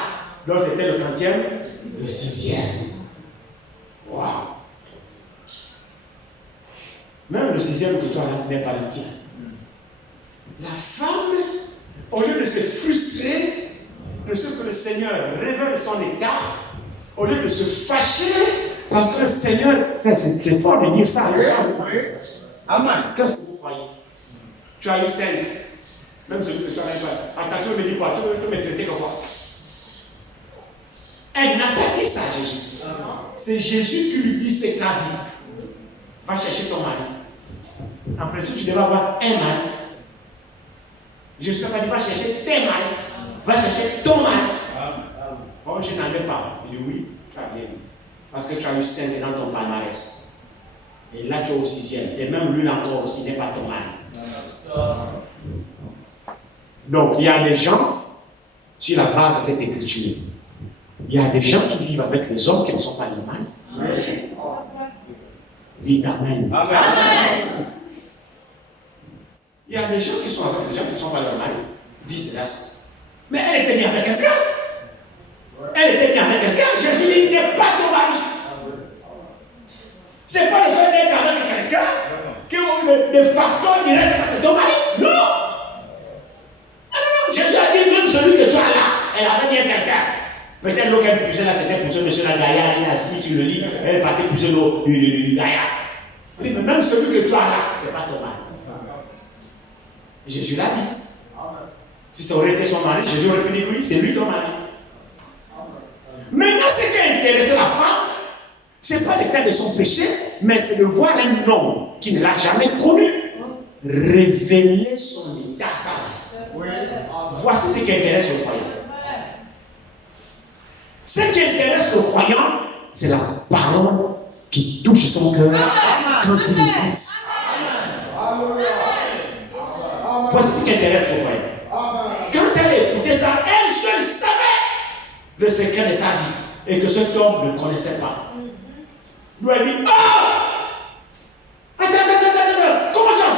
donc c'était le 30e, le 6e. Waouh! Même le 6e que tu as là n'est pas le tien. La femme, au lieu de se frustrer de ce que le Seigneur révèle son état, au lieu de se fâcher, parce que le Seigneur, c'est fort de dire ça. Amen. Qu'est-ce que vous croyez? Tu as eu 5. Même celui que tu as même pas. Attends, tu veux me dire quoi? Tu veux me traiter comme quoi? Elle n'a pas dit ça à Jésus. C'est Jésus qui lui dit c'est ta vie. Va chercher ton mari. En principe, tu devais avoir un mari. Jésus n'a pas dit va chercher tes maris. Va chercher ton mari. Oh, je n'en ai pas. Il dit oui, tu as bien. Parce que tu as eu 5 dans ton palmarès. Et là, tu es au 6e. Et même lui encore aussi n'est pas ton mari. Donc, il y a des gens, sur la base de cette écriture, il y a des gens qui vivent avec les hommes qui ne sont pas les maris. Dis Amen. Amen. Il y a des gens qui sont avec les gens qui ne sont pas leurs maris. Vice versa. Mais elle était bien avec quelqu'un. Elle était bien avec quelqu'un. Jésus dit, n'est pas ton mari. C'est pas le fait d'être avec quelqu'un qui est le facteur direct parce que c'est ton mari. Non. Non. Jésus a dit, même celui que tu as là, elle avait bien quelqu'un. Peut-être l'eau qu'elle puisait là, c'était pour ce monsieur la Gaïa qui est assis sur le lit. Elle partait puiser l'eau du Gaïa. Mais même celui que tu as là, c'est pas ton mari. Jésus l'a dit. Si ça aurait été son mari, Jésus aurait pu dire oui, c'est lui ton mari. Maintenant, ce qui a intéressé la femme, ce n'est pas l'état de son péché, mais c'est de voir un homme qui ne l'a jamais connu révéler son état à sa vie. Voici ce qui intéresse le croyant. Ce qui intéresse le croyant, c'est la parole qui touche son cœur quand il écoute. Voici ce qui intéresse le croyant. Quand elle a écouté ça, elle seule savait le secret de sa vie et que cet homme ne connaissait pas. Lui a dit, oh! Attends, comment tu as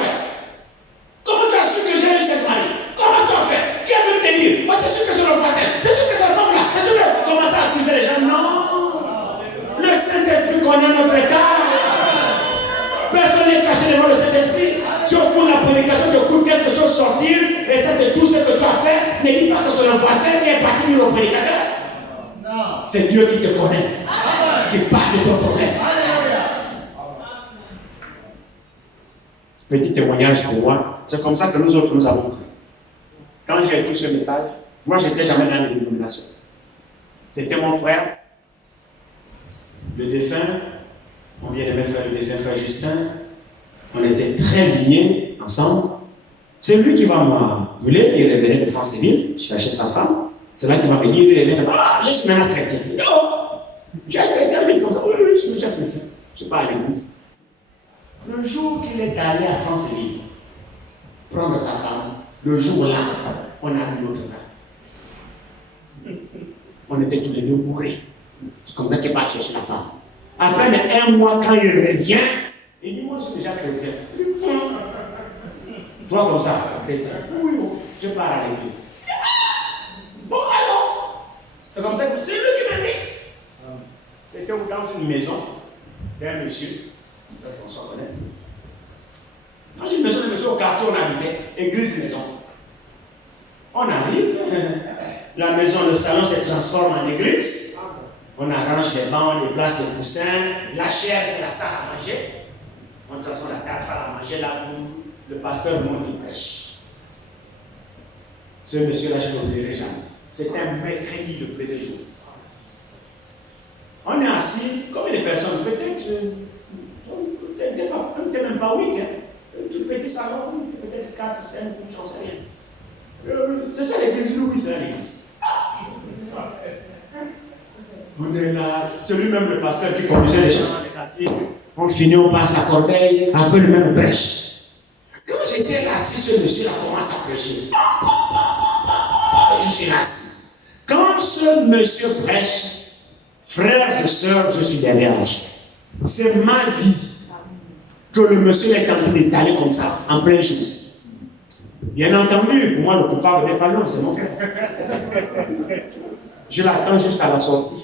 pasteur qui est parti dire au prédicateur. Non. C'est Dieu qui te connaît, qui parle de ton problème. Petit témoignage pour moi, c'est comme ça que nous autres nous avons cru. Quand j'ai écouté ce message, moi je n'étais jamais dans les dénominations. C'était mon frère, le défunt, on vient de me faire le défunt frère Justin, on était très liés ensemble. C'est lui qui va m'appeler, il revenait de Franceville, je cherchais sa femme. C'est là qu'il m'a dit, il revenait, ah, je suis maintenant chrétien. Non, je suis chrétien, mais comme ça, oui, je suis déjà chrétien. Je ne suis pas à l'église. Le jour qu'il est allé à Franceville, prendre sa femme, le jour-là, on a vu l'autre femme. On était tous les deux bourrés. C'est comme ça qu'il va chercher la femme. À peine un mois, quand il revient, il dit, moi je suis déjà chrétien. Toi comme ça, chrétien. Oui, je pars à l'église. Bon alors, c'est comme ça que c'est lui qui m'a dit. C'était dans une maison d'un monsieur, François connaît. Dans une maison de monsieur au quartier où on habitait, église maison. On arrive, la maison, le salon se transforme en église. On arrange les bancs, les places de coussins. La chair, c'est la salle à manger. On transforme la salle à manger là où le pasteur monte qui prêche. Ce monsieur-là, je ne l'oublierai jamais. C'était un mercredi le premier jour. On est assis, combien de personnes? Peut-être même pas 8. Tout petit salon, peut-être 4, 5, j'en sais rien. C'est ça l'église, oui, c'est l'église. On est là, c'est lui-même le pasteur qui conduisait les chants, les quartiers. On finit, on passe à Corbeil, un peu le même prêche. Quand j'étais là, assis, ce monsieur-là commence à prêcher. Je suis là assis. Quand ce monsieur prêche, frères et sœurs, je suis derrière. C'est ma vie que le monsieur est en train d'étaler comme ça, en plein jour. Bien entendu, pour moi, le coupable n'est pas loin, c'est mon frère. Je l'attends jusqu'à la sortie.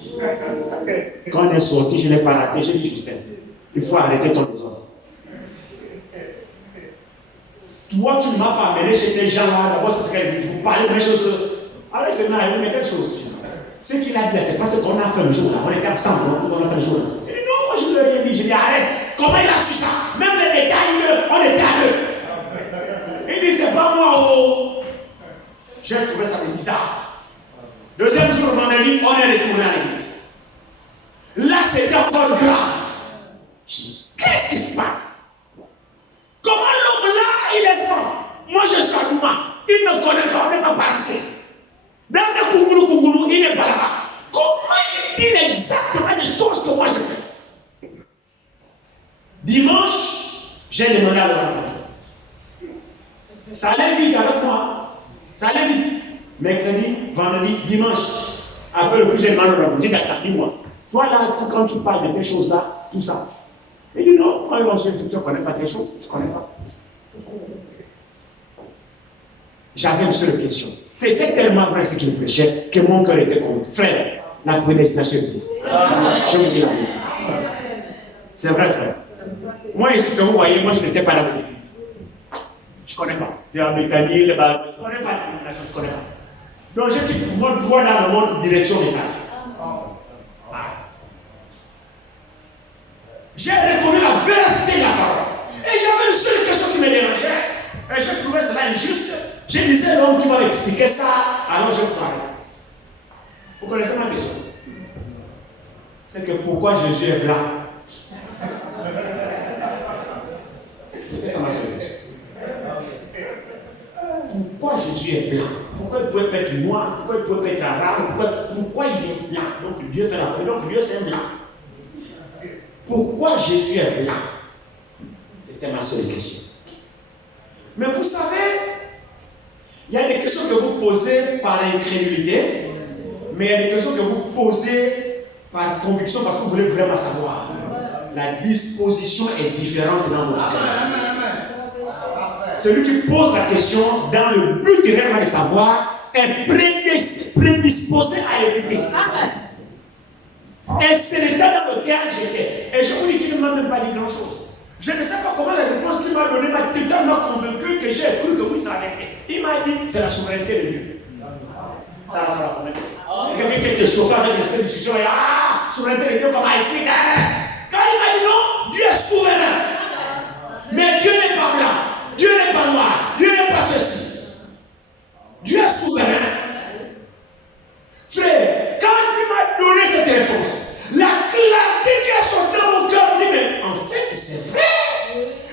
Quand on est sorti, je ne l'ai pas raté, j'ai dit Justin, il faut arrêter ton désordre. Toi, tu ne m'as pas amené chez tes gens là, d'abord c'est ce qu'elle dit, vous parlez de mes choses. Allez, c'est mal, mais quelque chose. Ce qu'il a dit là, c'est parce qu'on a fait le jour là, on était ensemble, on a fait le jour là. Il dit non, moi je ne lui ai rien dit, je lui ai dit arrête. Comment il a su ça? Même les détails, on était à deux. Il dit c'est pas moi, oh. J'ai trouvé ça bizarre. Deuxième jour, vendredi, on est retourné à l'église. Là, c'était encore grave. Qu'est-ce qui se passe? Comment l'homme là, il est franc? Moi, je suis à Douma. Il ne connaît pas, on n'est pas parenté. Dans le Kougoulou, il n'est pas là-bas. Comment il dit exactement les choses que moi je fais? Dimanche, j'ai demandé à le rencontrer. Ça allait vite avec moi. Ça allait vite. Mercredi, vendredi, dimanche. Après le coup, j'ai demandé à le rencontrer. Dis-moi, toi là, quand tu parles de tes choses-là, tout ça. Il dit non, moi je ne connais pas tes choses. Je ne connais pas. J'avais une seule question. C'était tellement vrai ce qu'il prêchait que mon cœur était convaincu. Frère, la prédestination existe. Je vous dis la vérité. C'est vrai, frère. Moi, ici, comme vous voyez, moi, je n'étais pas dans les églises. Je ne connais pas. La mécanique, je ne connais pas l'illumination, je ne connais pas. Donc, j'ai dit, moi, droit dans le monde, direction message. J'ai reconnu la véracité de la parole. Et j'avais une seule question qui me dérangeait. Et je trouvais cela injuste. Je disais à l'homme qui va m'expliquer ça, alors je parlais. Vous connaissez ma question? C'est que pourquoi Jésus est blanc? C'est ça ma seule question. Pourquoi Jésus est blanc? Pourquoi il peut être noir? Pourquoi il peut être arabe? Pourquoi il est blanc? Donc Dieu fait la paix. Donc Dieu c'est un blanc. Pourquoi Jésus est blanc? C'était ma seule question. Mais vous savez, il y a des questions que vous posez par incrédulité, mais il y a des questions que vous posez par conviction parce que vous voulez vraiment savoir. La disposition est différente dans votre cœur. Celui qui pose la question dans le but réellement de savoir est prédisposé à éviter. Et c'est l'état dans lequel j'étais. Et je vous dis qu'il ne m'a même pas dit grand-chose. Je ne sais pas comment la réponse qu'il m'a donnée m'a totalement convaincu que j'ai cru que oui, ça allait. Il m'a dit, c'est la souveraineté de Dieu. Ça va promettre. Quelqu'un qui était chauffé avec l'esprit de discussion, et souveraineté de Dieu, comment expliquer? Quand il m'a dit non, Dieu est souverain. Mais Dieu n'est pas blanc, Dieu n'est pas noir, Dieu n'est pas ceci. Dieu est souverain. Frère, quand il m'a donné cette réponse, la clarté qui a sorti dans mon cœur, dit, mais en fait, c'est vrai.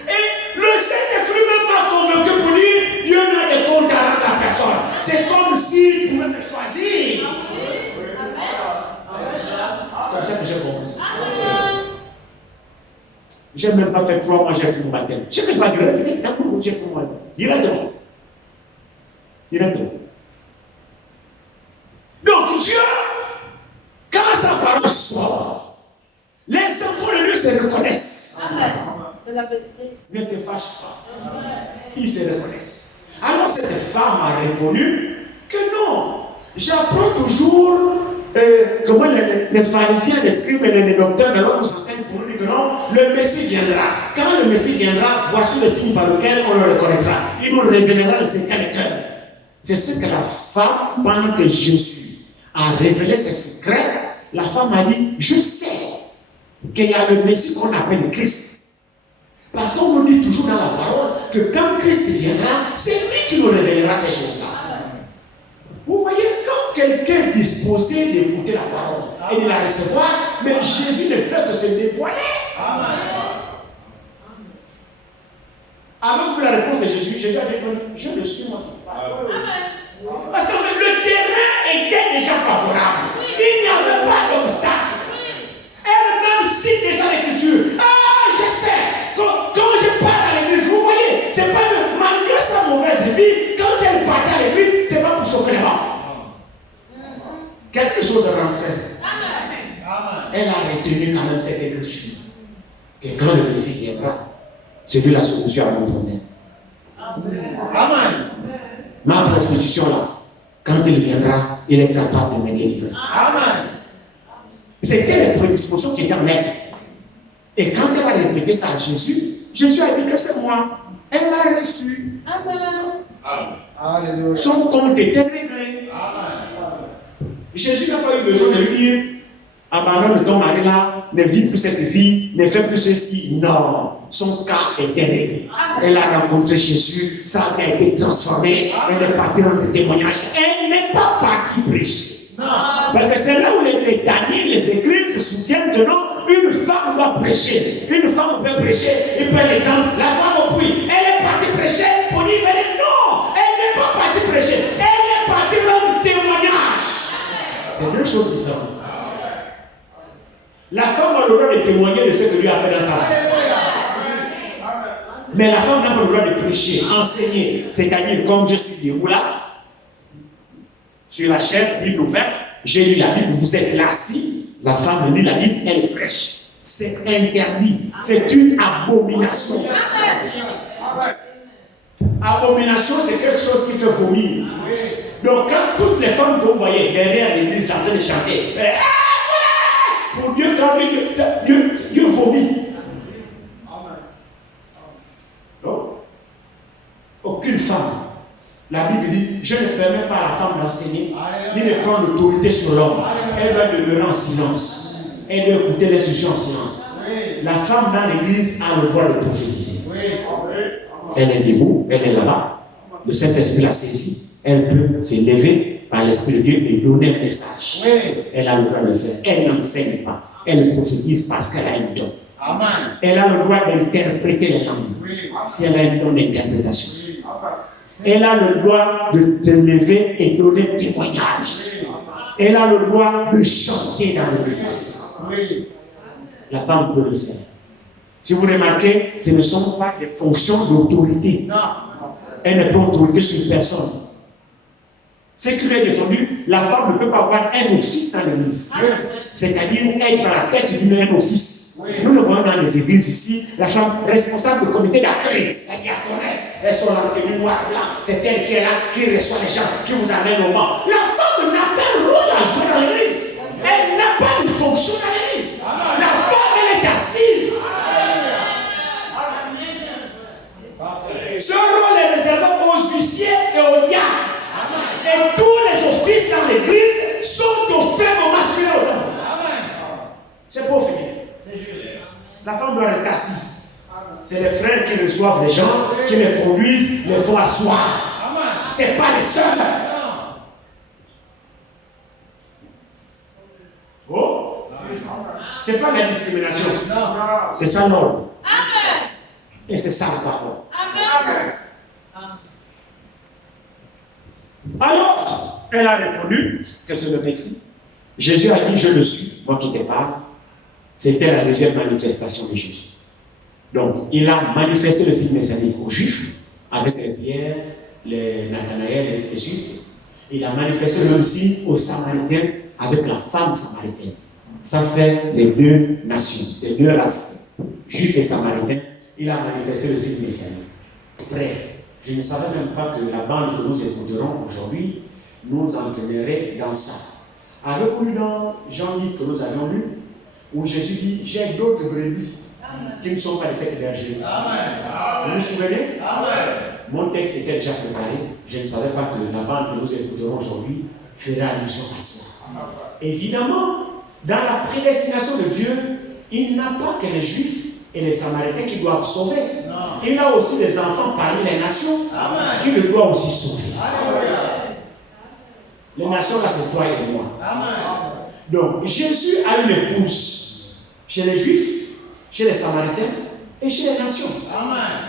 Et le Saint-Esprit même m'a convaincu pour dire, Dieu n'a de compte à rendre à personne. C'est comme s'il pouvait me choisir. C'est comme ça que j'ai compris ça. Je n'ai même pas fait 3 mois, j'ai pris mon baptême. Je n'ai même pas duré, peut-être d'un coup, j'ai pris mon baptême. Directement. Donc Dieu, quand sa parole sort, les enfants de lui se reconnaissent. C'est la vérité. Ne te fâche pas. Ils se reconnaissent. Alors cette femme a reconnu que non. J'apprends toujours comment les pharisiens, les scribes et les docteurs de l'homme nous enseignent pour nous dire que non, le Messie viendra. Quand le Messie viendra, voici le signe par lequel on le reconnaîtra. Il nous révélera le secret du cœur. C'est ce que la femme, pendant que Jésus a révélé ses secrets, la femme a dit, je sais qu'il y a le Messie qu'on appelle Christ. Parce qu'on nous dit toujours dans la parole que quand Christ viendra, c'est lui qui nous révélera ces choses-là. Vous voyez, quand quelqu'un est disposé d'écouter la parole et de la recevoir, mais Jésus ne fait que se dévoiler. Avez-vous vu la réponse de Jésus? Jésus a dit, je le suis moi. Parce que le terrain était déjà favorable. Il n'y avait pas d'obstacle. Elle-même cite déjà l'écriture. Je sais. Quand je pars à l'église, vous voyez, c'est pas de, malgré sa mauvaise vie, quand elle partait à l'église, c'est pas pour chauffer les bancs. Quelque chose rentrait. Elle a retenu quand même cette écriture. Que quand le Messie viendra, c'est lui la solution à mon problème. Amen. Ma prostitution là, quand il viendra, il est capable de me délivrer. Amen. C'était les prédispositions qui étaient en elle. Et quand elle a répété ça à Jésus, Jésus a dit que c'est moi. Elle l'a reçu. Amen. Son compte était réglé. Amen. Jésus n'a pas eu besoin de lui dire, abandonne ton mari là, ne vis plus cette vie, ne fais plus ceci. Non, son cas était réglé. Elle a rencontré Jésus, ça a été transformé, elle est partie rendre témoignage. Elle n'est pas partie prêcher. Non. Parce que c'est là où les Daniels, les églises se soutiennent que non, une femme doit prêcher. Une femme peut prêcher. Il prend l'exemple, la femme au puits. Elle est partie prêcher pour dire non, elle n'est pas partie prêcher. Elle est partie rendre témoignage. C'est deux choses différentes. La femme a le droit de témoigner de ce que Dieu a fait dans sa vie. Mais la femme n'a pas le droit de prêcher, enseigner. C'est-à-dire, comme je suis debout là, sur la chaîne, Bible ouverte, j'ai lu la Bible, vous êtes là assis, la femme lit la Bible, elle prêche. C'est interdit. C'est une abomination. Abomination, c'est quelque chose qui fait vomir. Donc, quand toutes les femmes que vous voyez derrière l'église en train de chanter, pour Dieu, quand Dieu vomit. Donc, aucune femme. La Bible dit, je ne permets pas à la femme d'enseigner, ni de prendre l'autorité sur l'homme. Elle doit demeurer en silence. Elle doit écouter les instructions en silence. La femme dans l'église a le droit de prophétiser. Elle est debout, elle est là-bas. Le Saint-Esprit l'a saisie. Elle peut se lever par l'Esprit de Dieu et donner un message. Elle a le droit de le faire. Elle n'enseigne pas. Elle prophétise parce qu'elle a un don. Amen. Elle a le droit d'interpréter les langues. Si elle a un don d'interprétation. Elle a le droit de te lever et donner témoignage. Elle a le droit de chanter dans l'église. La femme peut le faire. Si vous remarquez, ce ne sont pas des fonctions d'autorité. Elle n'est pas autorité sur personne. Ce qui lui est défendu, la femme ne peut pas avoir un office dans l'église. C'est-à-dire être à la tête d'un office. Nous le voyons dans les églises ici, la femme responsable du comité d'accueil, la diaconesse, elles sont en tenue noire blanc, c'est elle qui est là, qui reçoit les gens, qui vous amène au banc. La femme n'a pas un rôle à jouer dans l'église. Elle n'a pas de fonction dans l'église. La femme, elle est assise. Ce rôle est réservé aux huissiers et aux diacres. Et tous les offices dans assises. C'est les frères qui reçoivent les gens, qui les conduisent, les font asseoir. Ce n'est pas les sœurs. Oh, ce n'est pas la discrimination. C'est ça l'ordre. Et c'est ça la parole. Alors, elle a répondu que c'est le Messie. Jésus a dit, je le suis, moi qui te parle. C'était la deuxième manifestation de Jésus. Donc, il a manifesté le signe messianique aux Juifs, avec les Pierre, les Nathanaël, et ainsi de suite. Il a manifesté le même signe aux Samaritains, avec la femme samaritaine. Ça fait les deux nations, les deux races, Juifs et Samaritains. Il a manifesté le signe messianique. Après, je ne savais même pas que la bande que nous écouterons aujourd'hui nous entraînerait dans ça. Avez-vous lu dans Jean 10 que nous avions lu, où Jésus dit, j'ai d'autres brebis qui ne sont pas de cette bergerie. Vous vous souvenez? Mon texte était déjà préparé. Je ne savais pas que la bande que nous écouterons aujourd'hui ferait allusion à cela. Évidemment, dans la prédestination de Dieu, il n'a pas que les Juifs et les Samaritains qui doivent sauver. Il a aussi des enfants parmi les nations qui le doivent aussi sauver. Les nations, là, c'est toi et moi. Donc, Jésus a une épouse chez les Juifs, chez les Samaritains et chez les nations.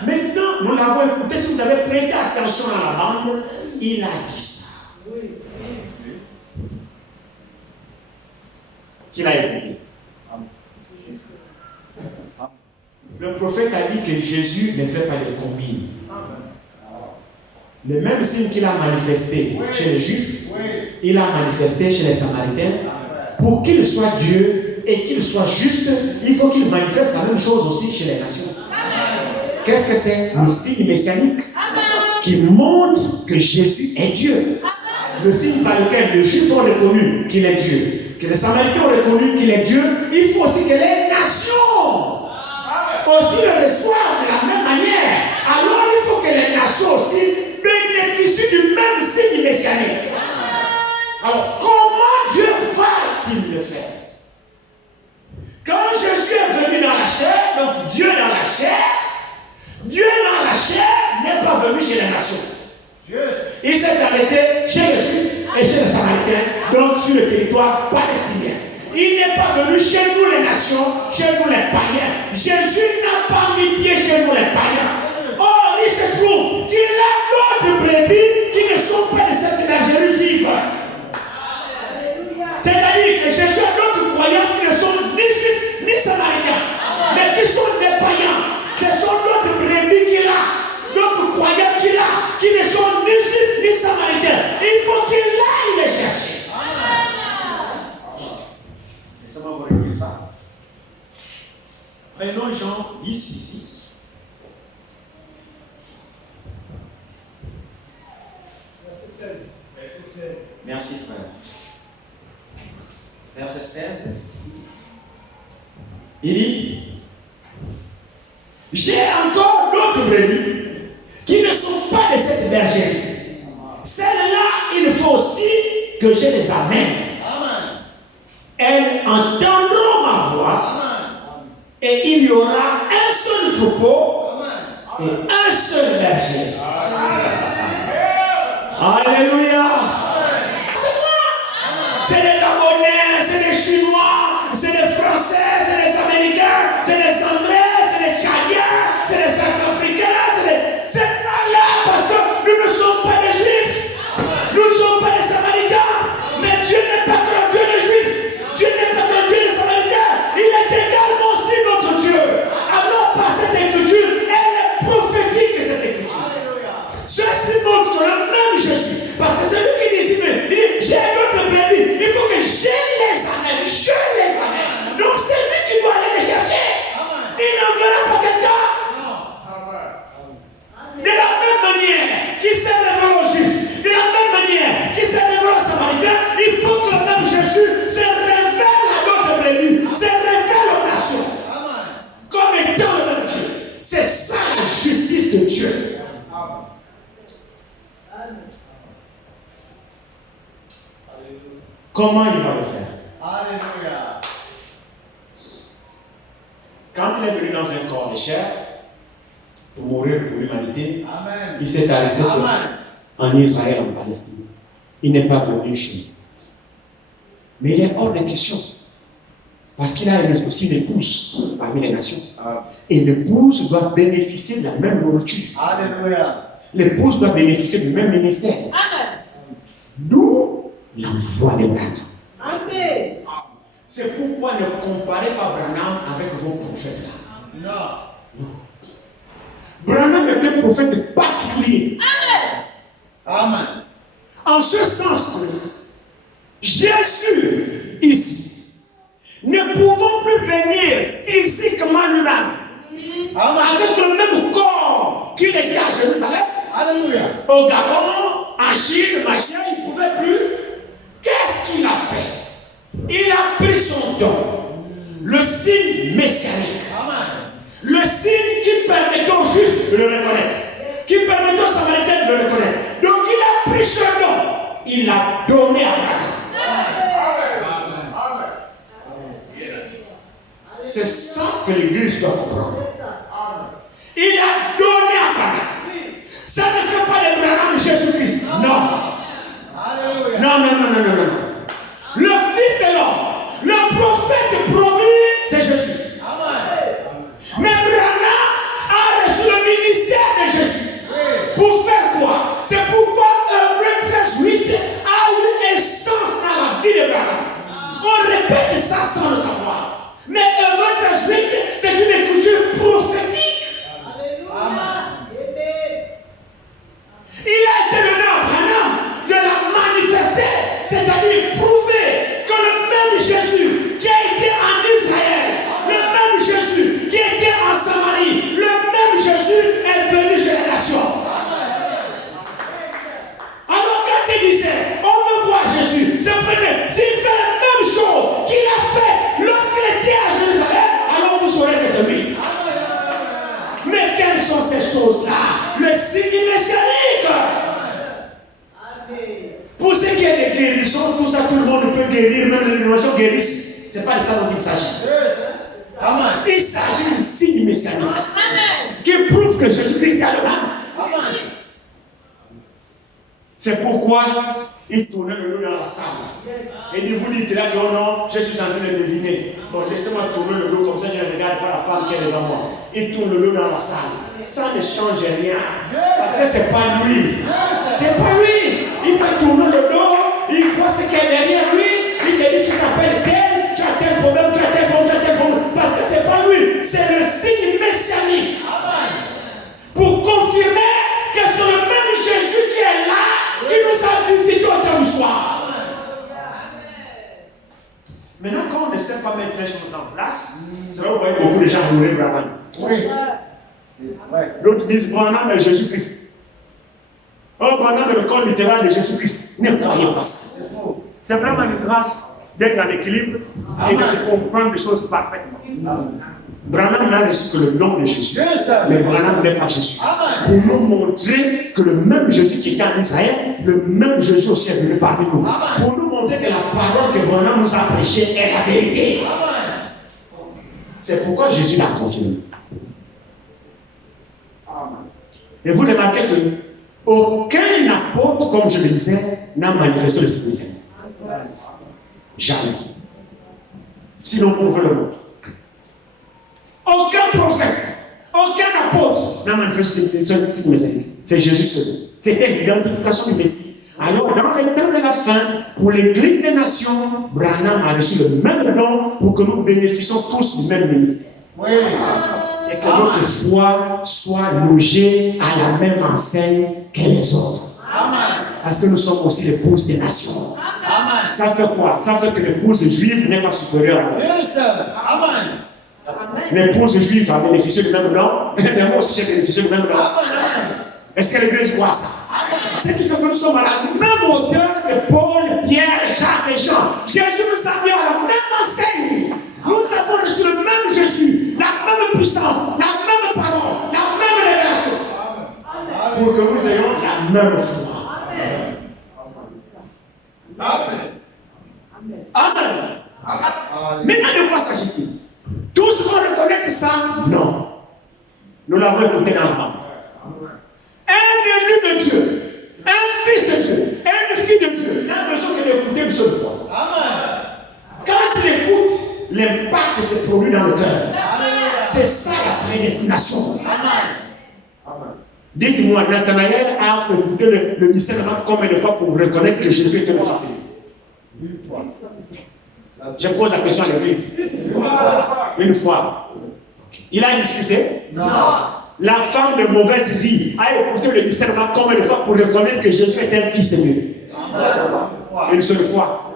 Maintenant, nous l'avons écouté. Si vous avez prêté attention à la bande, il a dit ça. Qu'il a écouté. Le prophète a dit que Jésus ne fait pas de combines. Le même signe qu'il a manifesté chez les Juifs, il a manifesté chez les Samaritains. Pour qu'il soit Dieu et qu'il soit juste, il faut qu'il manifeste la même chose aussi chez les nations. Qu'est-ce que c'est? Le signe messianique qui montre que Jésus est Dieu. Le signe par lequel les Juifs ont reconnu qu'il est Dieu, que les Samaritains ont reconnu qu'il est Dieu, il faut aussi que les nations aussi le reçoivent de la même manière. Alors il faut que les nations aussi bénéficient du même signe messianique. Alors comment Dieu va-t-il le faire? Quand Jésus est venu dans la chair, donc Dieu dans la chair n'est pas venu chez les nations. Il s'est arrêté chez les Juifs et chez les Samaritains, donc sur le territoire palestinien. Il n'est pas venu chez nous les nations, chez nous les païens. Jésus n'a pas mis pied chez nous les païens. Or, il se trouve qu'il a d'autres brebis qui ne sont pas de cette bergerie juive. C'est-à-dire que Jésus a d'autres croyants qui ne sont ni juifs ni samaritains, mais qui sont des païens. Ce sont d'autres brebis qu'il a, d'autres croyants qu'il a, qui ne sont ni juifs ni samaritains. Il faut qu'il aille les chercher. Laissez-moi vous régler ça. Prenons Jean 10 ici. Merci frère. Verset 16. Il dit, j'ai encore d'autres brebis qui ne sont pas de cette bergerie. Celles-là, il faut aussi que je les amène. Elles entendront ma voix et il y aura un seul troupeau et un seul berger. Alléluia. C'est des Gabonais, c'est des Chinois, c'est des Français, c'est des Américains, c'est des Anglais, c'est des Tchadiens, c'est des Centrafricains, c'est ça-là, parce que nous ne sommes pas des Juifs, nous ne sommes pas des Samaritains, mais Dieu n'est pas qu'un Dieu des Juifs, Dieu n'est pas qu'un Dieu des Samaritains, il est également aussi notre Dieu. Alors par cette écriture, elle est prophétique cette écriture. Ceci montre le même Jésus, parce que c'est lui qui dit, il dit, j'ai d'autres brebis, il faut que je les amène, donc c'est lui qui doit aller les chercher. Il n'enverra pas quelqu'un. De la même manière qu'il s'est révélé aux Juifs, de la même manière qu'il s'est révélé aux Samaritains, il faut que le même Jésus se révèle à d'autres brebis, se révèle aux nations, comme étant le même Dieu. C'est ça la justice de Dieu. Comment il va le faire? Alléluia. Quand il est venu dans un corps de chair, pour mourir pour l'humanité, Amen. il s'est arrêté en Israël, en Palestine. Il n'est pas venu chez nous. Mais il est hors de question. Parce qu'il a aussi une épouse parmi les nations. Et l'épouse doit bénéficier de la même nourriture. Alléluia. L'épouse doit bénéficier du même ministère. Amen. D'où la voix de Branham. Amen. C'est pourquoi ne comparez pas Branham avec vos prophètes là. Non. Branham est un prophète particulier. Amen. En ce sens que Jésus, ici, ne pouvant plus venir physiquement lui-même, Amen. avec le même corps qu'il était à Jérusalem, Alléluia. au Gabon, en Chine, machin, il ne pouvait plus. Qu'est-ce qu'il a fait? Il a pris son don, le signe messianique, Amen. le signe qui permet aux Juifs de le reconnaître, qui permet aux Samaritains de le reconnaître. Donc il a pris ce don, il l'a donné à Branham. C'est ça que l'Église doit comprendre. Il a donné à Branham. Ça ne fait pas de Branham Jésus-Christ. Non. Alléluia. Non. Le Fils de l'homme, le prophète promis, c'est Jésus. Amen. Mais Branham a reçu le ministère de Jésus. Pour faire quoi? C'est pourquoi Hébreux 13:8 a eu un sens dans la vie de Branham. On répète ça sans le savoir. Mais Hébreux 13:8, c'est une écriture prophétique. Amen. Il a été donné à Branham de la manifester, c'est-à-dire prouver que le même Jésus qui a été en Israël, le même Jésus qui était en Samarie, le même Jésus est venu chez les nations. Alors quand il disait, on veut voir Jésus, c'est vrai, s'il fait la même chose qu'il a fait lorsqu'il était à Jérusalem, alors vous saurez que c'est lui. Mais quelles sont ces choses-là? Le signe messianique. Pour ce qui est des guérissons, tout ça, tout le monde peut guérir, même les innovations guérissent. Ce n'est pas de ça dont il s'agit. Amen. Il s'agit du signe messianique qui prouve que Jésus-Christ est le même. Amen. C'est pourquoi il tournait le dos dans la salle. Et il vous dit que là, oh non, je suis en train de deviner. Bon, laissez-moi tourner le dos comme ça, je ne regarde pas la femme qui est devant moi. Il tourne le dos dans la salle. Ça ne change rien. Parce que ce n'est pas lui. C'est pas lui. Il peut tourner le dos, il voit ce qu'il y a derrière lui. Il te dit, tu t'appelles tel, tu as tel problème, tu as tel problème, tu as tel problème. Parce que ce n'est pas lui. C'est le signe messianique. Pour confirmer que c'est le même Jésus qui est là, qui nous a visités au temps du soir. Maintenant, quand on ne sait pas mettre ces choses en place, c'est là où vous voyez beaucoup de gens louer Branham. Oui. D'autres disent Branham est Jésus-Christ. Oh, Branham est le corps littéral de Jésus-Christ. Ne croyez pas ça. C'est vraiment une grâce d'être en équilibre et de comprendre les choses parfaitement. Branham n'a reçu que le nom de Jésus. Mais Branham n'est pas Jésus. Pour nous montrer que le même Jésus qui était en Israël, le même Jésus aussi est venu parmi nous. Pour nous montrer que la parole que Branham nous a prêchée est la vérité. C'est pourquoi Jésus l'a confirmé. Et vous remarquez que aucun apôtre, comme je le disais, n'a manifesté le signe messianique. Jamais. Sinon, prouvez le monde. Aucun prophète, aucun apôtre n'a manifesté le signe messianique. C'est Jésus seul. C'était l'identification du Messie. Alors, dans les temps de la fin, pour l'Église des nations, Branham a reçu le même nom pour que nous bénéficions tous du même ministère. Oui. Et que notre foi soit logée à la même enseigne que les autres. Amen. Parce que nous sommes aussi l'épouse des nations. Amen. Ça fait quoi? Ça fait que l'épouse juive n'est pas supérieure à Juste. Amen. l'épouse juive a bénéficié du même nom. Mais moi aussi j'ai bénéficié du même nom. Amen. Est-ce que l'Église croit ça? Ce qui fait que nous sommes à la même hauteur que Paul, Pierre, Jacques et Jean. Jésus nous a mis à la même enseigne. Nous avons reçu le même Jésus, la même puissance, la même parole, la même révélation. Pour que nous ayons la même foi. Amen. Amen. Maintenant, de quoi s'agit-il? Tous vont reconnaître être ça? Non. Nous l'avons écouté dans la Bible. Un élu de Dieu, un fils de Dieu, une fille de Dieu n'a besoin que d'écouter une seule fois. Amen. Quand il écoute, l'impact se produit dans le cœur. Alléluia. C'est ça la prédestination. Amen. Dites-moi, Nathanaël a écouté le discernement combien de fois pour reconnaître que Jésus était le Fils de Dieu? Une fois. Je pose la question à l'église. Une fois. Il a discuté? Non. La femme de mauvaise vie a écouté le discernement combien de fois pour reconnaître que Jésus était un Fils de Dieu? Amen. Une seule fois.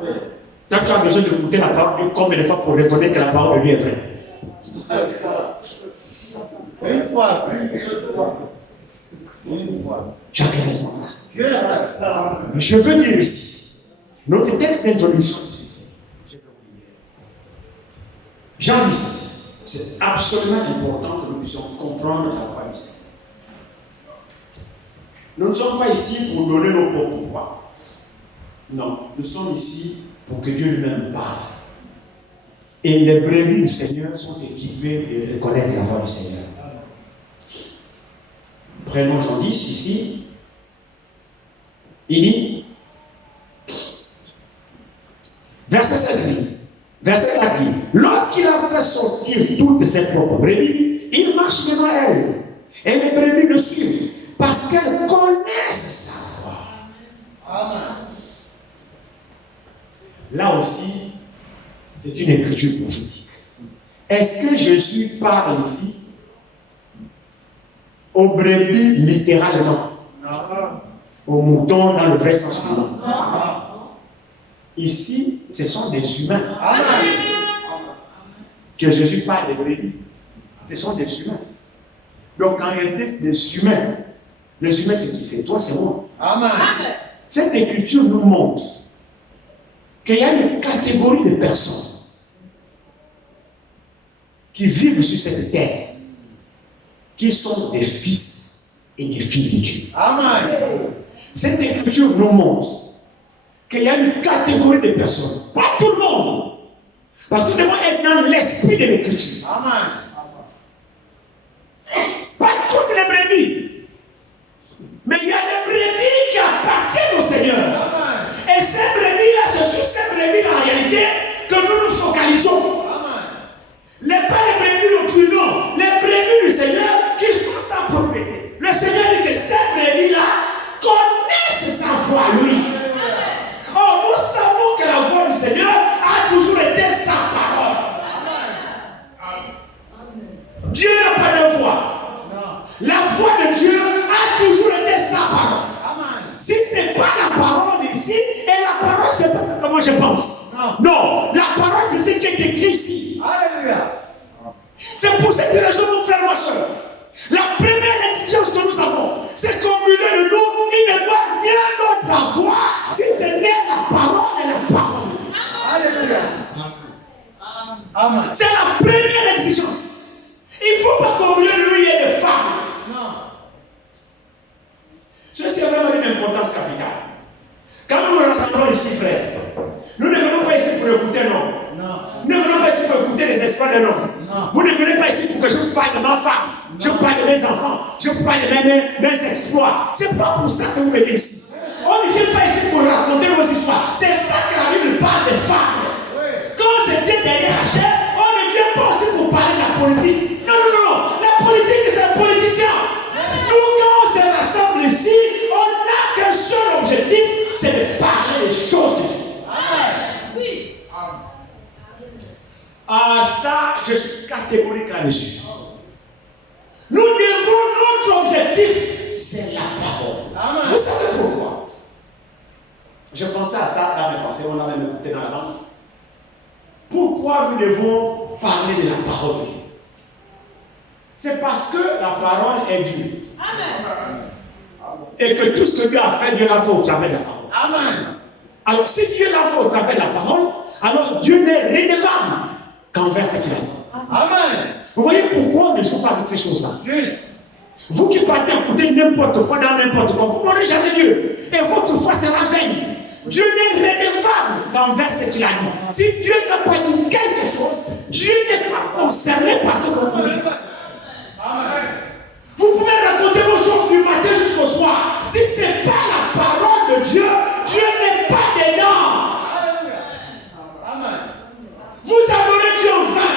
Toi, tu as besoin d'écouter la parole de Dieu combien de fois pour reconnaître que la parole de Dieu est vraie? Une fois. Une fois. Chacun est moi. Juste. Je veux dire ici, notre texte d'introduction, Jean 10, c'est absolument important que nous puissions comprendre la voix du Seigneur. Nous ne sommes pas ici pour donner nos propres pouvoirs. Non, nous sommes ici pour que Dieu lui-même parle. Et les brebis du Seigneur sont équipées de reconnaître la voix du Seigneur. Prenons Jean 10 ici. Il dit, verset 7 dit, lorsqu'il a fait sortir toutes ses propres brebis, il marche devant elles. Et les brebis le suivent parce qu'elles connaissent sa voix. Amen. Là aussi, c'est une écriture prophétique. Est-ce que Jésus parle ici aux brebis littéralement? Non. Aux moutons dans le vrai sens du mot? Non. Ici, ce sont des humains. Amen. Que Jésus parle des brebis. Ce sont des humains. Donc en réalité, des humains. Les humains, c'est qui? C'est toi, c'est moi. Amen. Cette écriture nous montre qu'il y a une catégorie de personnes qui vivent sur cette terre, qui sont des fils et des filles de Dieu. Amen. Cette écriture nous montre qu'il y a une catégorie de personnes, pas tout le monde, parce que nous devons être dans l'esprit de l'écriture. Amen. Pas toutes les brebis, mais il y a des brebis qui appartiennent au Seigneur. Amen. Et ces brebis-là, c'est sur ces brebis en réalité que nous nous focalisons. Amen. Pas les brebis autrui, non. Les brebis du Seigneur qui sont sa propriété. Le Seigneur dit que ces brebis-là connaissent sa voix, lui. Oh, nous savons que la voix du Seigneur a toujours été sa parole. Dieu n'a pas de voix. Non. La voix de Dieu a toujours été sa parole. Amen. Si ce n'est pas la parole ici, et la parole, c'est pas comment je pense. Non, la parole, c'est ce qui est écrit ici. Alléluia. C'est pour cette raison, mon frère, ma soeur. La première exigence que nous avons, c'est qu'au milieu de nous, il ne doit rien d'autre avoir si ce n'est la parole et la parole de Dieu. Alléluia. Amen. C'est la première exigence. Il ne faut pas qu'au milieu de nous, il y ait des femmes. Non. Ceci a vraiment une importance capitale. Quand nous nous rassemblons ici, frères, nous ne venons pas ici pour écouter non. Non. Nous ne venons pas ici pour écouter les espoirs de l'homme. Non. Vous ne venez pas ici pour que je vous parle de ma femme, je vous parle de mes enfants, je vous parle de mes exploits. Ce n'est pas pour ça que vous venez ici. On ne vient pas ici pour raconter vos histoires. C'est ça que la Bible parle des femmes. Oui. Quand on se tient derrière la chair, on ne vient pas aussi pour parler de la politique. Non, non, non. La politique, c'est un politicien. Nous, quand on se rassemble ici, on n'a qu'un seul objectif, c'est de parler des choses de Dieu. Ah, ça, je suis catégorique là-dessus. Nous devons, notre objectif, c'est la parole. Amen. Vous savez pourquoi? Je pensais à ça dans mes pensées, on l'a même écouté dans la langue. Pourquoi nous devons parler de la parole de Dieu? C'est parce que la parole est Dieu. Amen. Et que tout ce que Dieu a fait, Dieu l'a fait au travers de la parole. Amen. Alors, si Dieu l'a fait au travers de la parole, alors Dieu n'est redevable qu'envers ce qu'il a dit. Amen. Vous voyez pourquoi on ne joue pas avec ces choses-là? Juste. Vous qui partez écouter n'importe quoi dans n'importe quoi, vous n'aurez jamais Dieu. Et votre foi sera vaine. Dieu n'est redevable qu'envers ce qu'il a dit. Si Dieu n'a pas dit quelque chose, Dieu n'est pas concerné par ce qu'on vous dit. Vous pouvez raconter vos choses du matin jusqu'au soir. Si ce n'est pas la parole de Dieu, Dieu n'est pas dedans. Vous adorez Dieu en vain.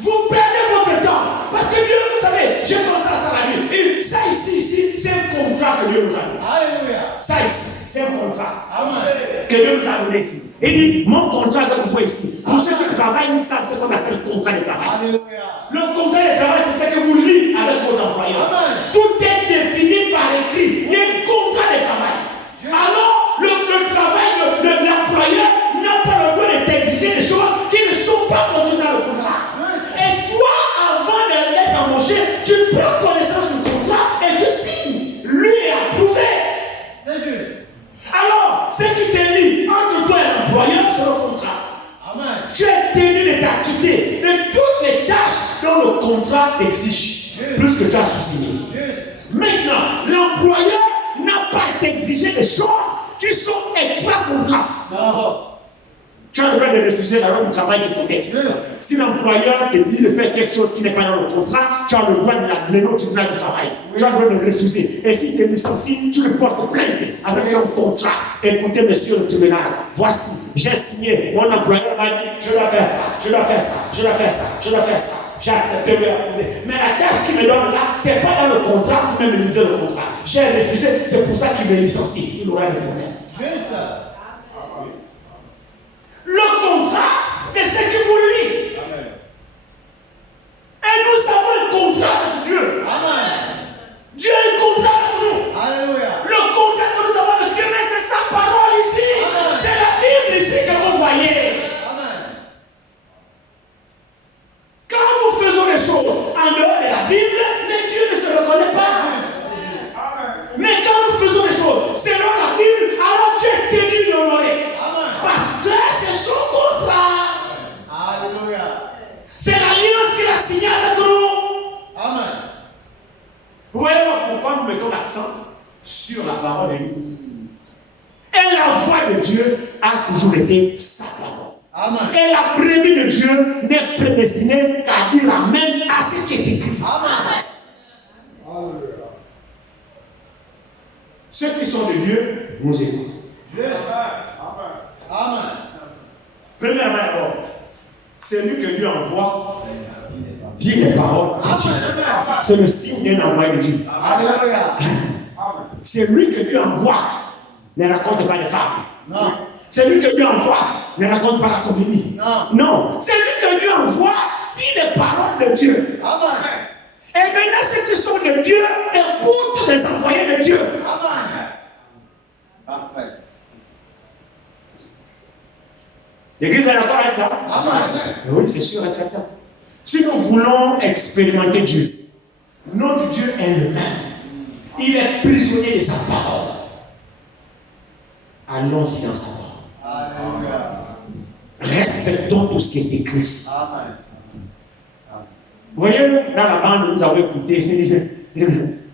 Vous perdez votre temps. Parce que Dieu, vous savez, j'ai pensé à ça la nuit. Et ça ici, c'est un contrat que Dieu nous a donné. Alléluia. Ça ici, c'est un contrat. Que Dieu nous a donné ici. Il dit, mon contrat avec vous ici. Pour ceux qui travaillent, ils savent ce qu'on appelle le contrat de travail. Alléluia. Le contrat de travail, c'est ce que vous liez avec votre employeur. Amen. Tout est défini par écrit. Il y a un contrat de travail. Alors, le travail de l'employeur n'a pas le droit de t'exiger des choses qui ne sont pas contenues dans le contrat. Et toi, avant d'être embauché, tu prends connaissance du contrat et tu signes. Lui est approuvé. C'est juste. Alors, ce qui te lie entre toi et l'employeur, c'est le contrat. Amen. Tu es tenu de t'acquitter de toutes les tâches dont le contrat t'exige, plus que tu as sous-signé. Maintenant, l'employeur n'a pas d'exiger des choses qui sont extra-contrat. Tu as le droit de refuser la robe du travail de ton tête. Si l'employeur te dit de faire quelque chose qui n'est pas dans le contrat, tu as le droit de l'amener au tribunal du travail. Tu as le droit de refuser. Et si tu es licencié, tu le portes plainte avec un contrat. Écoutez, monsieur le tribunal, voici, j'ai signé, mon employeur m'a dit, je dois faire ça, je dois faire ça, je dois faire ça, je dois faire ça. J'ai accepté de refuser. Mais la tâche qu'il me donne là, ce n'est pas dans le contrat, vous même lisez le contrat. J'ai refusé, c'est pour ça qu'il me licencie. Il aura des problèmes. Le contrat, c'est ce qui vous lie. Amen. Et nous avons un contrat avec Dieu. Amen. Dieu a un contrat avec nous. Alléluia. Le contrat que nous avons avec Dieu, mais c'est sa parole ici. Amen. C'est la Bible ici que vous voyez. Amen. Quand nous faisons les choses en dehors de la Bible, mais Dieu ne se reconnaît pas. Amen. Mais quand nous faisons les choses selon la Bible, alors Dieu est tenu d'honorer. Parce que c'est son contrat. Alléluia. C'est l'alliance qu'il a signée avec nous. Amen. Vous voyez pourquoi nous mettons l'accent sur la parole de Dieu. Et la voix de Dieu a toujours été sa parole. Amen. Et la brebis de Dieu n'est prédestinée qu'à dire Amen à ce qui est écrit. Amen. Alléluia. Ceux qui sont de Dieu nous écoutent. Amen. Premièrement d'abord, c'est lui que Dieu envoie dit les paroles. C'est le signe d'un envoyé de Dieu. Alléluia. C'est lui que Dieu envoie. Ne raconte pas les femmes. Non. C'est lui que Dieu envoie. Ne raconte pas la comédie. Non. Non. C'est lui que Dieu envoie dit les paroles de Dieu. Amen. Et maintenant, ceux qui sont de Dieu écoutent les envoyés de Dieu. Amen. Parfait. L'Église est d'accord avec ça? Amen. Oui, c'est sûr et certain. Si nous voulons expérimenter Dieu, notre Dieu est le même. Il est prisonnier de sa parole. Allons-y dans sa parole. Alléluia. Respectons tout ce qui est écrit. Amen. Vous voyez, dans la bande, nous avons écouté.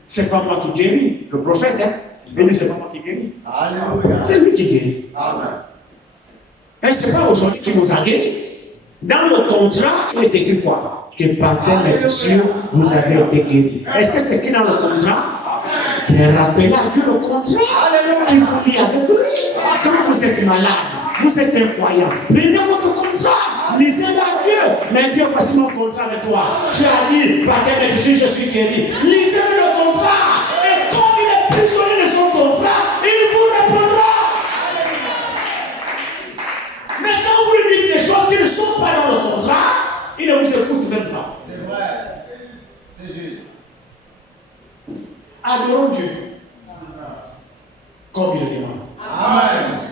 C'est pas moi qui guéris, le prophète. Hein? Il dit, c'est pas moi qui guéris. Alléluia. C'est lui qui guérit. Amen. Et ce n'est pas aujourd'hui qu'il nous a guéris. Dans le contrat, il est écrit quoi? Que par terre et sûr, vous avez été guéris. Est-ce que c'est écrit dans le contrat? Mais rappelez à Dieu le contrat qui vous lie avec lui. Quand vous êtes malade, vous êtes incroyant. Prenez votre contrat, lisez à Dieu. Mais Dieu, voici mon contrat avec toi. Tu as dit, par terre et sûr, je suis guéri. Lisez le contrat. Et comme il est prisonnier de son contrat, il vous répondra. Mais quand vous lui dites des choses qui ne sont pas dans le contrat, il ne vous écoute même pas. C'est vrai. C'est juste. Adorons Dieu comme il le demande. Amen.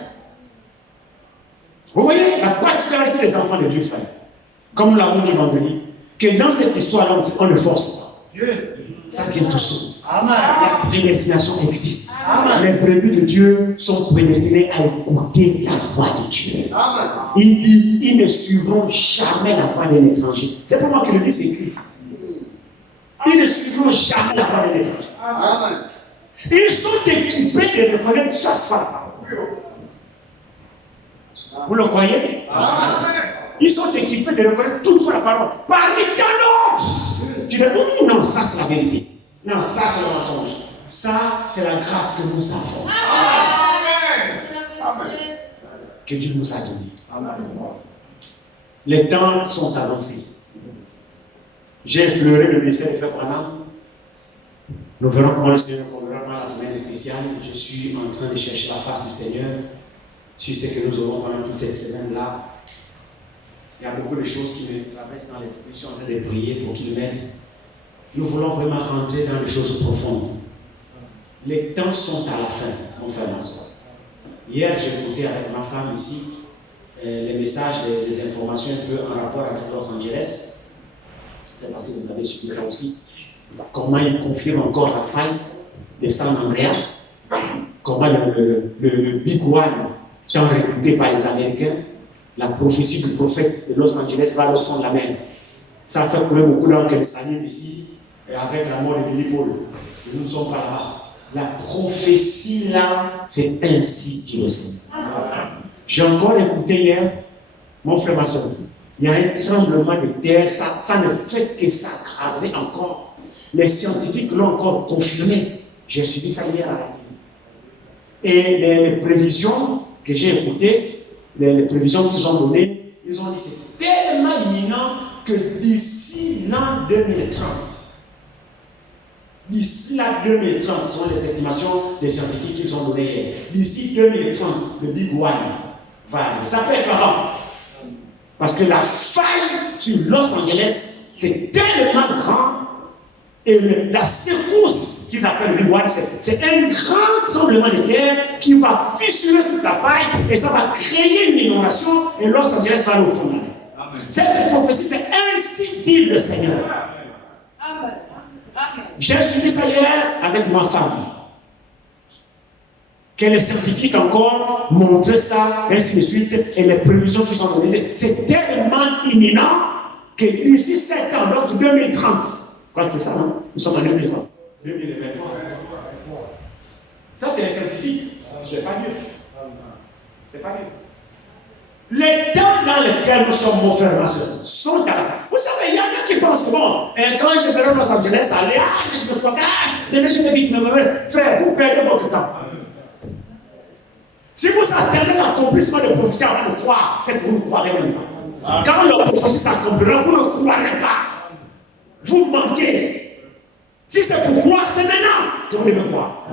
Vous voyez la particularité des enfants de Dieu, frère. Comme nous l'avons dit vendredi, que dans cette histoire-là, on ne force pas. Ça vient tout seul. Amen. La prédestination existe. Amen. Les brebis de Dieu sont prédestinés à écouter la voix de Dieu. Amen. Il dit, ils ne suivront jamais la voix d'un étranger. C'est pas moi qui le dis, c'est Christ. Ils ne suivront jamais la voix d'un étranger. Amen. Ils sont équipés de reconnaître chaque fois. Vous le croyez? Amen. Ils sont équipés de reconnaître toute la parole. Parmi tant d'autres. Tu dis, non, ça c'est la vérité. Non, ça c'est le mensonge. Ça, c'est la grâce que nous avons. C'est la vérité. Que Dieu nous a donné. Les temps sont avancés. J'ai effleuré le ministère de Frère Branham. Nous verrons comment le Seigneur conduira la semaine spéciale. Je suis en train de chercher la face du Seigneur sur ce que nous aurons pendant toute cette semaine-là. Il y a beaucoup de choses qui me traversent dans l'esprit. Je suis en train de prier pour qu'il m'aide. Nous voulons vraiment rentrer dans les choses profondes. Les temps sont à la fin, mon frère, ma soeur. Hier, j'ai écouté avec ma femme ici les messages, les informations un peu en rapport avec Los Angeles. C'est parce que vous avez suivi ça aussi. Comment ils confirment encore la faille de San Andreas. Comment le Big One, tant réputé par les Américains, la prophétie du prophète de Los Angeles va au fond de la mer. Ça fait couler beaucoup d'encre de s'anime ici, et avec la mort de Billy Paul. Nous ne sommes pas là-bas. La prophétie là, c'est ainsi qu'il le sait. J'ai encore écouté hier, mon frère, ma soeur, il y a un tremblement de terre, ça ne fait que s'aggraver encore. Les scientifiques l'ont encore confirmé. J'ai suivi ça hier à la télé. Et les prévisions que j'ai écoutées, les prévisions qu'ils ont données, ils ont dit que c'est tellement imminent que d'ici l'an 2030, d'ici l'an 2030, ce sont les estimations des scientifiques qu'ils ont données hier. D'ici 2030, le Big One va arriver. Ça peut être avant. Parce que la faille sur Los Angeles, c'est tellement grand. Et la secousse qu'ils appellent le Big One, c'est un grand tremblement de terre qui va fissurer toute la faille et ça va créer une inondation et Los Angeles va aller au fond de la mer. Cette prophétie, c'est ainsi dit le Seigneur. Amen. J'ai suivi ça hier avec ma femme. Que les scientifiques encore montrent ça, ainsi de suite, et les prévisions qui sont données. C'est tellement imminent que d'ici 7 ans, donc 2030, quand c'est ça, non? Nous sommes en 2030. 2023. Ça, c'est les scientifiques. C'est pas mieux. C'est pas mieux. Les temps dans lesquels nous sommes, mon frère, ma soeur, sont à la fin. Vous savez, il y en a qui pensent, bon, quand je verrai Los Angeles aller, je me crois, je vais vite me frère, vous perdez votre temps. Si vous attendez l'accomplissement de prophétie avant de croire, c'est que vous ne croirez même pas. Quand la prophétie s'accomplira, vous ne croirez pas. Vous manquez. Si c'est pour croire, c'est maintenant que vous devez croire.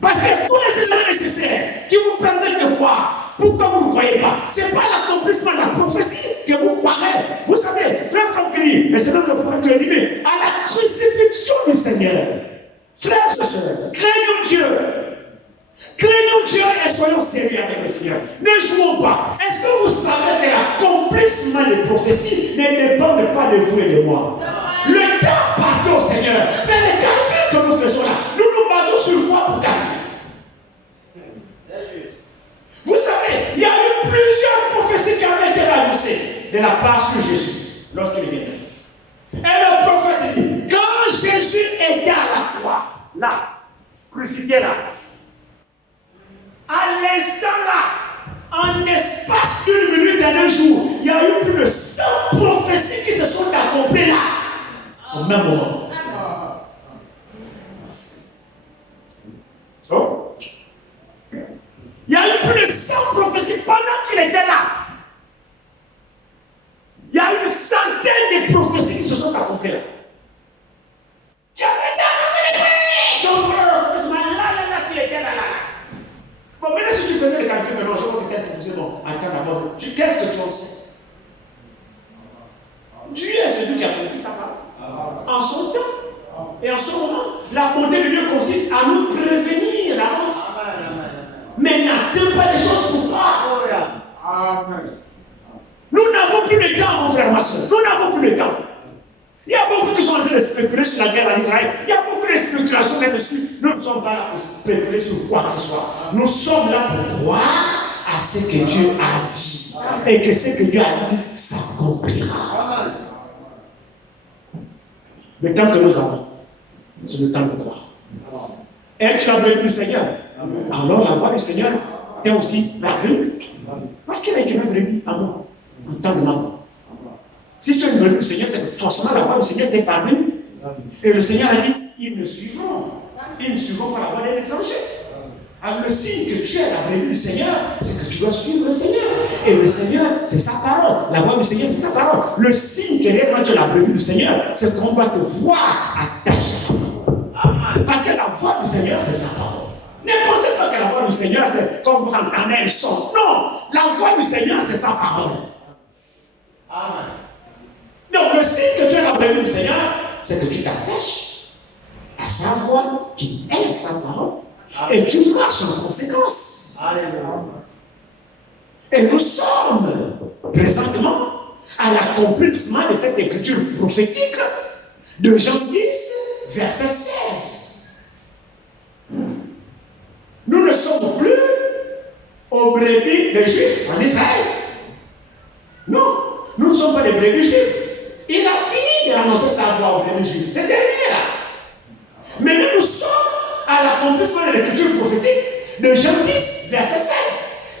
Parce que tous les éléments nécessaires qui vous permettent de croire, pourquoi vous ne croyez pas? Ce n'est pas l'accomplissement de la prophétie que vous croirez. Vous savez, frère Francky, et c'est dans le point que je dis, à la crucifixion du Seigneur, frères et sœurs, craignons Dieu. Craignons Dieu et soyons sérieux avec le Seigneur. Ne jouons pas. Est-ce que vous savez que l'accomplissement des prophéties ne dépend pas de vous et de moi? Le temps appartient au Seigneur. Mais les calculs que nous faisons là, nous nous basons sur quoi pour calculer? Vous savez, il y a eu plusieurs prophéties qui avaient été annoncées de la part sur Jésus lorsqu'il est venu. Et le prophète dit, quand Jésus était à la croix, là, crucifié là, à l'instant là, en espace d'une minute et d'un jour, il y a eu plus de 100 prophéties qui se sont accomplies là, au même moment. Oh. Il y a eu plus de 100 prophéties pendant qu'il était là. Il y a eu une centaine de prophéties qui se sont accomplies là. Il y avait des qu'il était là. Bon, maintenant si tu faisais le calcul que non, je vois que peut-être prophétie, bon, attends d'abord, qu'est-ce que tu en sais? Dieu est celui qui a compris sa parole. En son temps. Et en ce moment, la bonté de Dieu consiste à nous prévenir d'avance. Mais n'attends pas les choses pour croire. Nous n'avons plus de temps, mon frère, ma soeur. Nous n'avons plus de temps. Il y a beaucoup qui sont en train de spéculer sur la guerre en Israël. Il y a beaucoup de spéculations là-dessus. Nous ne sommes pas là pour spéculer sur quoi que ce soit. Nous sommes là pour croire à ce que Dieu a dit. Et que ce que Dieu a dit s'accomplira. Le temps que nous avons, c'est le temps de croire. Et tu as besoin du Seigneur. Alors la voix du Seigneur tu es aussi parvenu. Parce qu'il a été une brebis à moi, en tant que maman. Si tu es une brebis du Seigneur, c'est que forcément la voix du Seigneur t'est parvenue. Et le Seigneur a dit, ils me suivront. Ils ne suivront pas la voix d'un étranger. Alors le signe que tu es la brebis du Seigneur, c'est que tu dois suivre le Seigneur. Et le Seigneur, c'est sa parole. La voix du Seigneur, c'est sa parole. Le signe que réellement tu es la brebis du Seigneur, c'est qu'on doit te voir attaché. Parce que la voix du Seigneur, c'est sa parole. Ne pensez pas que la voix du Seigneur, c'est comme vous entendez un son. Non, la voix du Seigneur, c'est sa parole. Amen. Donc le signe que tu es la brebis du Seigneur, c'est que tu t'attaches à sa voix qui est sa parole. Et tu marches en conséquence. Alléluia. Et nous sommes présentement à l'accomplissement de cette écriture prophétique de Jean 10, verset 16. Nous ne sommes plus aux brebis des Juifs en Israël. Non, nous ne sommes pas des brebis juifs. Il a fini d'annoncer sa voix aux brebis juifs. C'est terminé là. Mais nous sommes à l'accomplissement de l'écriture prophétique de Jean 10, verset 16,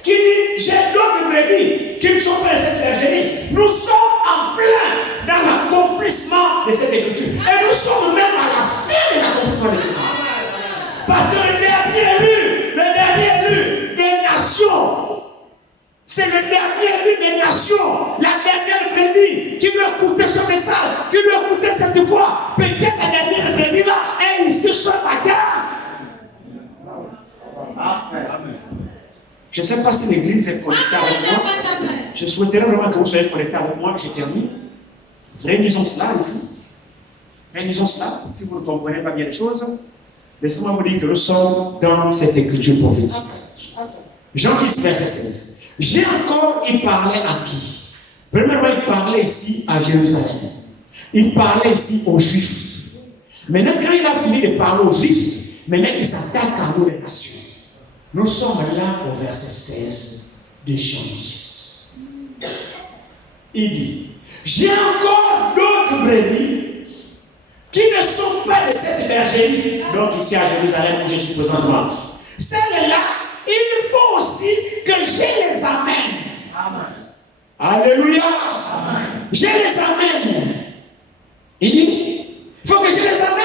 qui dit, j'ai d'autres brebis qui ne sont pas de cette bergerie. Nous sommes en plein dans l'accomplissement de cette écriture. Et nous sommes même à la fin de l'accomplissement de l'écriture. Parce que le dernier élu des nations, c'est le dernier élu des nations, la dernière brebis qui lui a écouté ce message, qui lui a écouté cette voix. Peut-être la dernière brebis là est ici sur la terre. Je ne sais pas si l'église est connectée avec moi. Je souhaiterais vraiment que vous soyez connectés avec moi. Je termine. Réalisons cela ici. Réalisons cela. Si vous ne comprenez pas bien les choses, laissez-moi vous dire que nous sommes dans cette écriture prophétique. Jean 10, verset 16. J'ai encore, il parlait à qui? Premièrement, il parlait ici à Jérusalem. Il parlait ici aux Juifs. Maintenant, quand il a fini de parler aux Juifs, maintenant il s'attaque à nous les nations. Nous sommes là au verset 16 de Jean 10. Il dit, j'ai encore d'autres brebis qui ne sont pas de cette bergerie. Donc ici à Jérusalem où je suis présentement. Celles-là, il faut aussi que je les amène. Amen. Alléluia. Amen. Je les amène. Il dit, il faut que je les amène.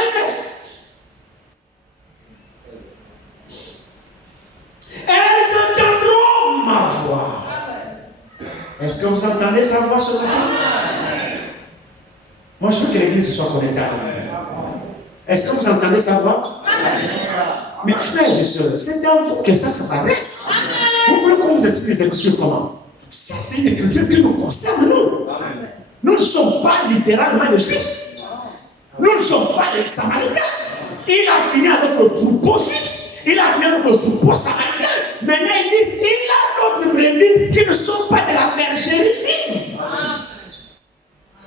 Elles entendront ma voix. Est-ce que vous entendez sa voix ce matin? Moi, je veux que l'église soit connectée. Est-ce que vous entendez sa voix? Mes frères et sœurs, c'est dans vous que ça s'arrête. Vous voulez qu'on vous explique les écritures comment? Ça, c'est une écriture qui nous concerne, nous. Nous ne sommes pas littéralement des Juifs. Nous ne sommes pas des Samaritains. Il a fini avec le troupeau juif. Il a fini avec le troupeau samaritain. Maintenant, il dit, il a d'autres brebis qui ne sont pas de la bergerie juive.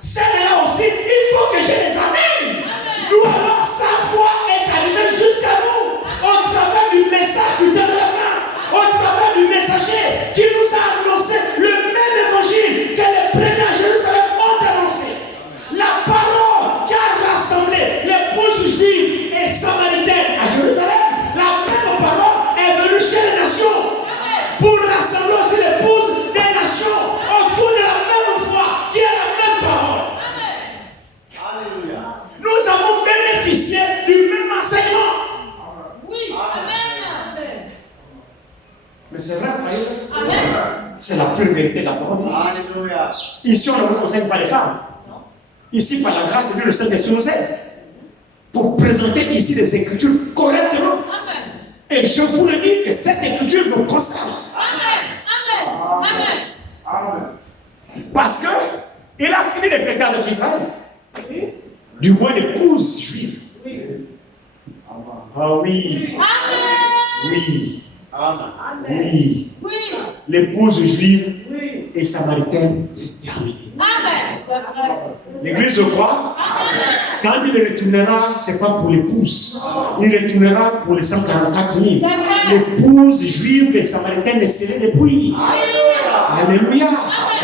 Celles-là aussi, il faut que je les amène. Nous, alors, sa voix est arrivée jusqu'à nous. Au travers du message du temps de la fin. Au travers du messager qui nous a annoncé le même évangile que les premiers à Jérusalem ont annoncé. La parole qui a rassemblé l'épouse juive et samaritaine à Jérusalem. La même parole est venue chez les nations pour rassembler aussi l'épouse des nations autour de la même foi qui est la même parole. Alléluia. Nous avons bénéficié du même enseignement. Oui. Amen. Mais c'est vrai, frère. Amen. C'est la pure vérité de la parole. Alléluia. Ici, on ne vous enseigne pas les femmes. Ici, par la grâce de Dieu, le Saint-Esprit nous aide pour présenter ici les Écritures correctement. Amen. Et je vous le dis que cette Écriture nous concerne. Amen. Amen. Amen. Amen. Parce que il a fini de traiter avec Israël. Du moins l'épouse juive. Ah oui. Amen. Oui. Amen. Oui. Oui. L'épouse juive et samaritaine, c'est terminé. Amen. L'Église je crois. Quand il retournera, ce n'est pas pour l'épouse. Il retournera pour les 144 000. L'épouse juive et samaritaine est scellée depuis. Alléluia.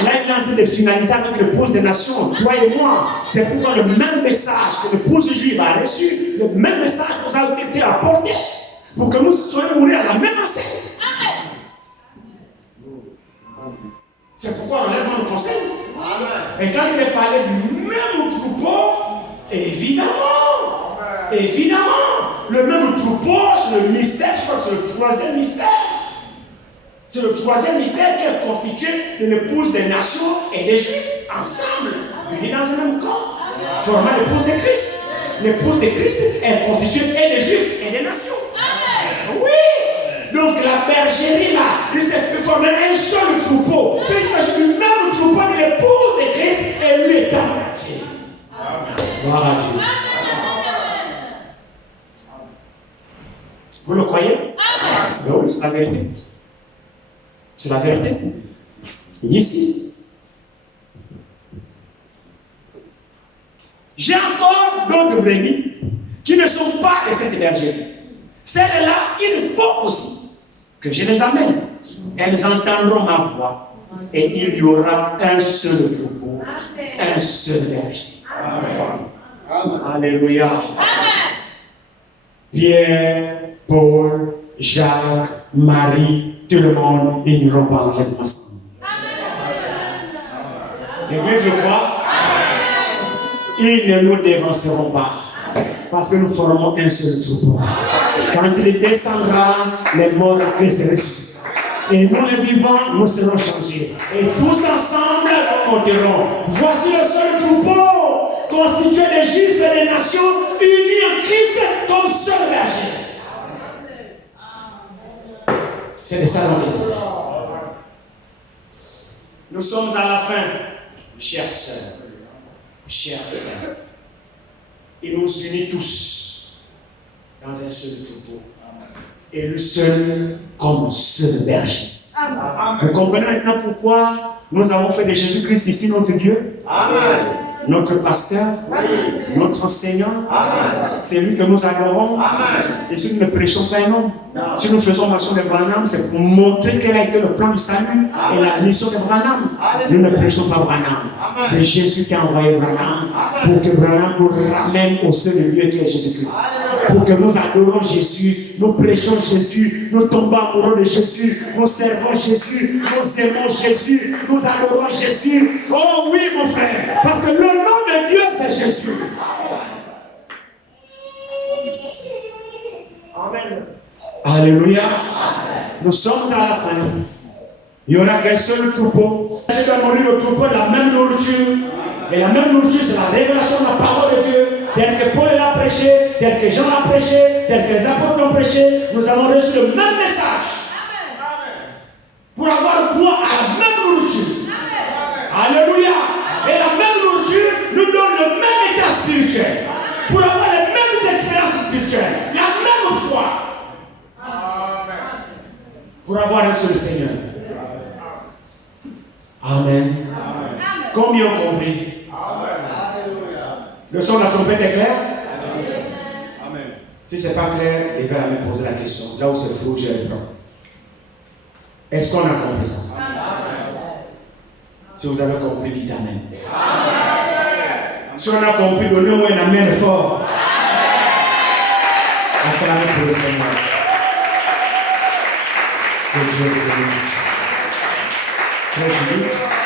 Là, il est en train de finaliser avec l'épouse des nations, toi et moi. C'est pourquoi le même message que l'épouse juive a reçu, le même message nous a été apporté pour que nous soyons mourir à la même enseigne. C'est pourquoi l'enlèvement nous conseille. Amen. Et quand il est parlé du même troupeau, évidemment, le même troupeau, c'est le mystère, je crois que c'est le troisième mystère. C'est le troisième mystère qui est constitué de l'épouse des nations et des juifs, ensemble, unis dans un même corps, formant l'épouse de Christ. L'épouse de Christ est constituée et des juifs et des nations. Oui! Donc la bergerie là, il formait un seul troupeau. Il s'agit du même troupeau de l'épouse de Christ et lui étant berger. Gloire à Dieu. Vous le croyez? Oui, c'est la vérité. C'est la vérité. Ici. J'ai encore d'autres brebis qui ne sont pas de cette bergerie. Celles-là, il faut aussi que je les amène. Elles entendront ma voix et il y aura un seul troupeau, un seul berger. Amen. Alléluia. Amen. Pierre, Paul, Jacques, Marie, tout le monde, ils n'iront pas enlèvement ensemble. L'église le croit. Ils ne nous dévanceront pas. Parce que nous formons un seul troupeau. Quand il descendra, les morts en Christ ressusciteront. Et nous les vivants, nous serons changés. Et tous ensemble, nous monterons. Voici le seul troupeau, constitué des juifs et des nations, unis en Christ comme seul berger. C'est de ça dont il s'agit. Nous sommes à la fin, chers sœurs, chers frères. Il nous unit tous dans un seul troupeau. Et le seul comme seul berger. Vous comprenez maintenant pourquoi nous avons fait de Jésus-Christ ici notre Dieu? Amen. Notre pasteur, notre enseignant, c'est lui que nous adorons. Amen. Et si nous ne prêchons pas un homme, si nous faisons mention de Branham, c'est pour montrer quel a été le plan du salut et la mission de Branham. Nous ne prêchons pas Branham. C'est Jésus qui a envoyé Branham pour que Branham nous ramène au seul lieu qui est Jésus-Christ. Pour que nous adorons Jésus, nous prêchons Jésus, nous tombons amoureux de Jésus, nous servons Jésus, nous aimons Jésus, nous adorons Jésus. Oh oui, mon frère, parce que le nom de Dieu, c'est Jésus. Amen. Alléluia. Nous sommes à la fin. Il y aura qu'un seul troupeau. Je dois nourrir le troupeau de la même nourriture. Et la même nourriture, c'est la révélation de la parole de Dieu. Tel que Paul l'a prêché, tel que Jean l'a prêché, tel que les apôtres l'ont prêché, nous avons reçu le même message. Pour avoir droit à la même nourriture. Alléluia. Et la même nourriture nous donne le même état spirituel. Pour avoir les mêmes expériences spirituelles. La même foi. Pour avoir un seul Seigneur. Amen. Combien ont compris? Le son de la trompette est clair? Amen. Si ce n'est pas clair, il va me poser la question. Là où c'est flou, je réponds. Est-ce qu'on a compris ça? Amen. Si vous avez compris, dites Amen. Amen. Si on a compris, donnez-moi un Amen fort. Acclamez pour le Seigneur. Que Dieu vous bénisse. Très joli.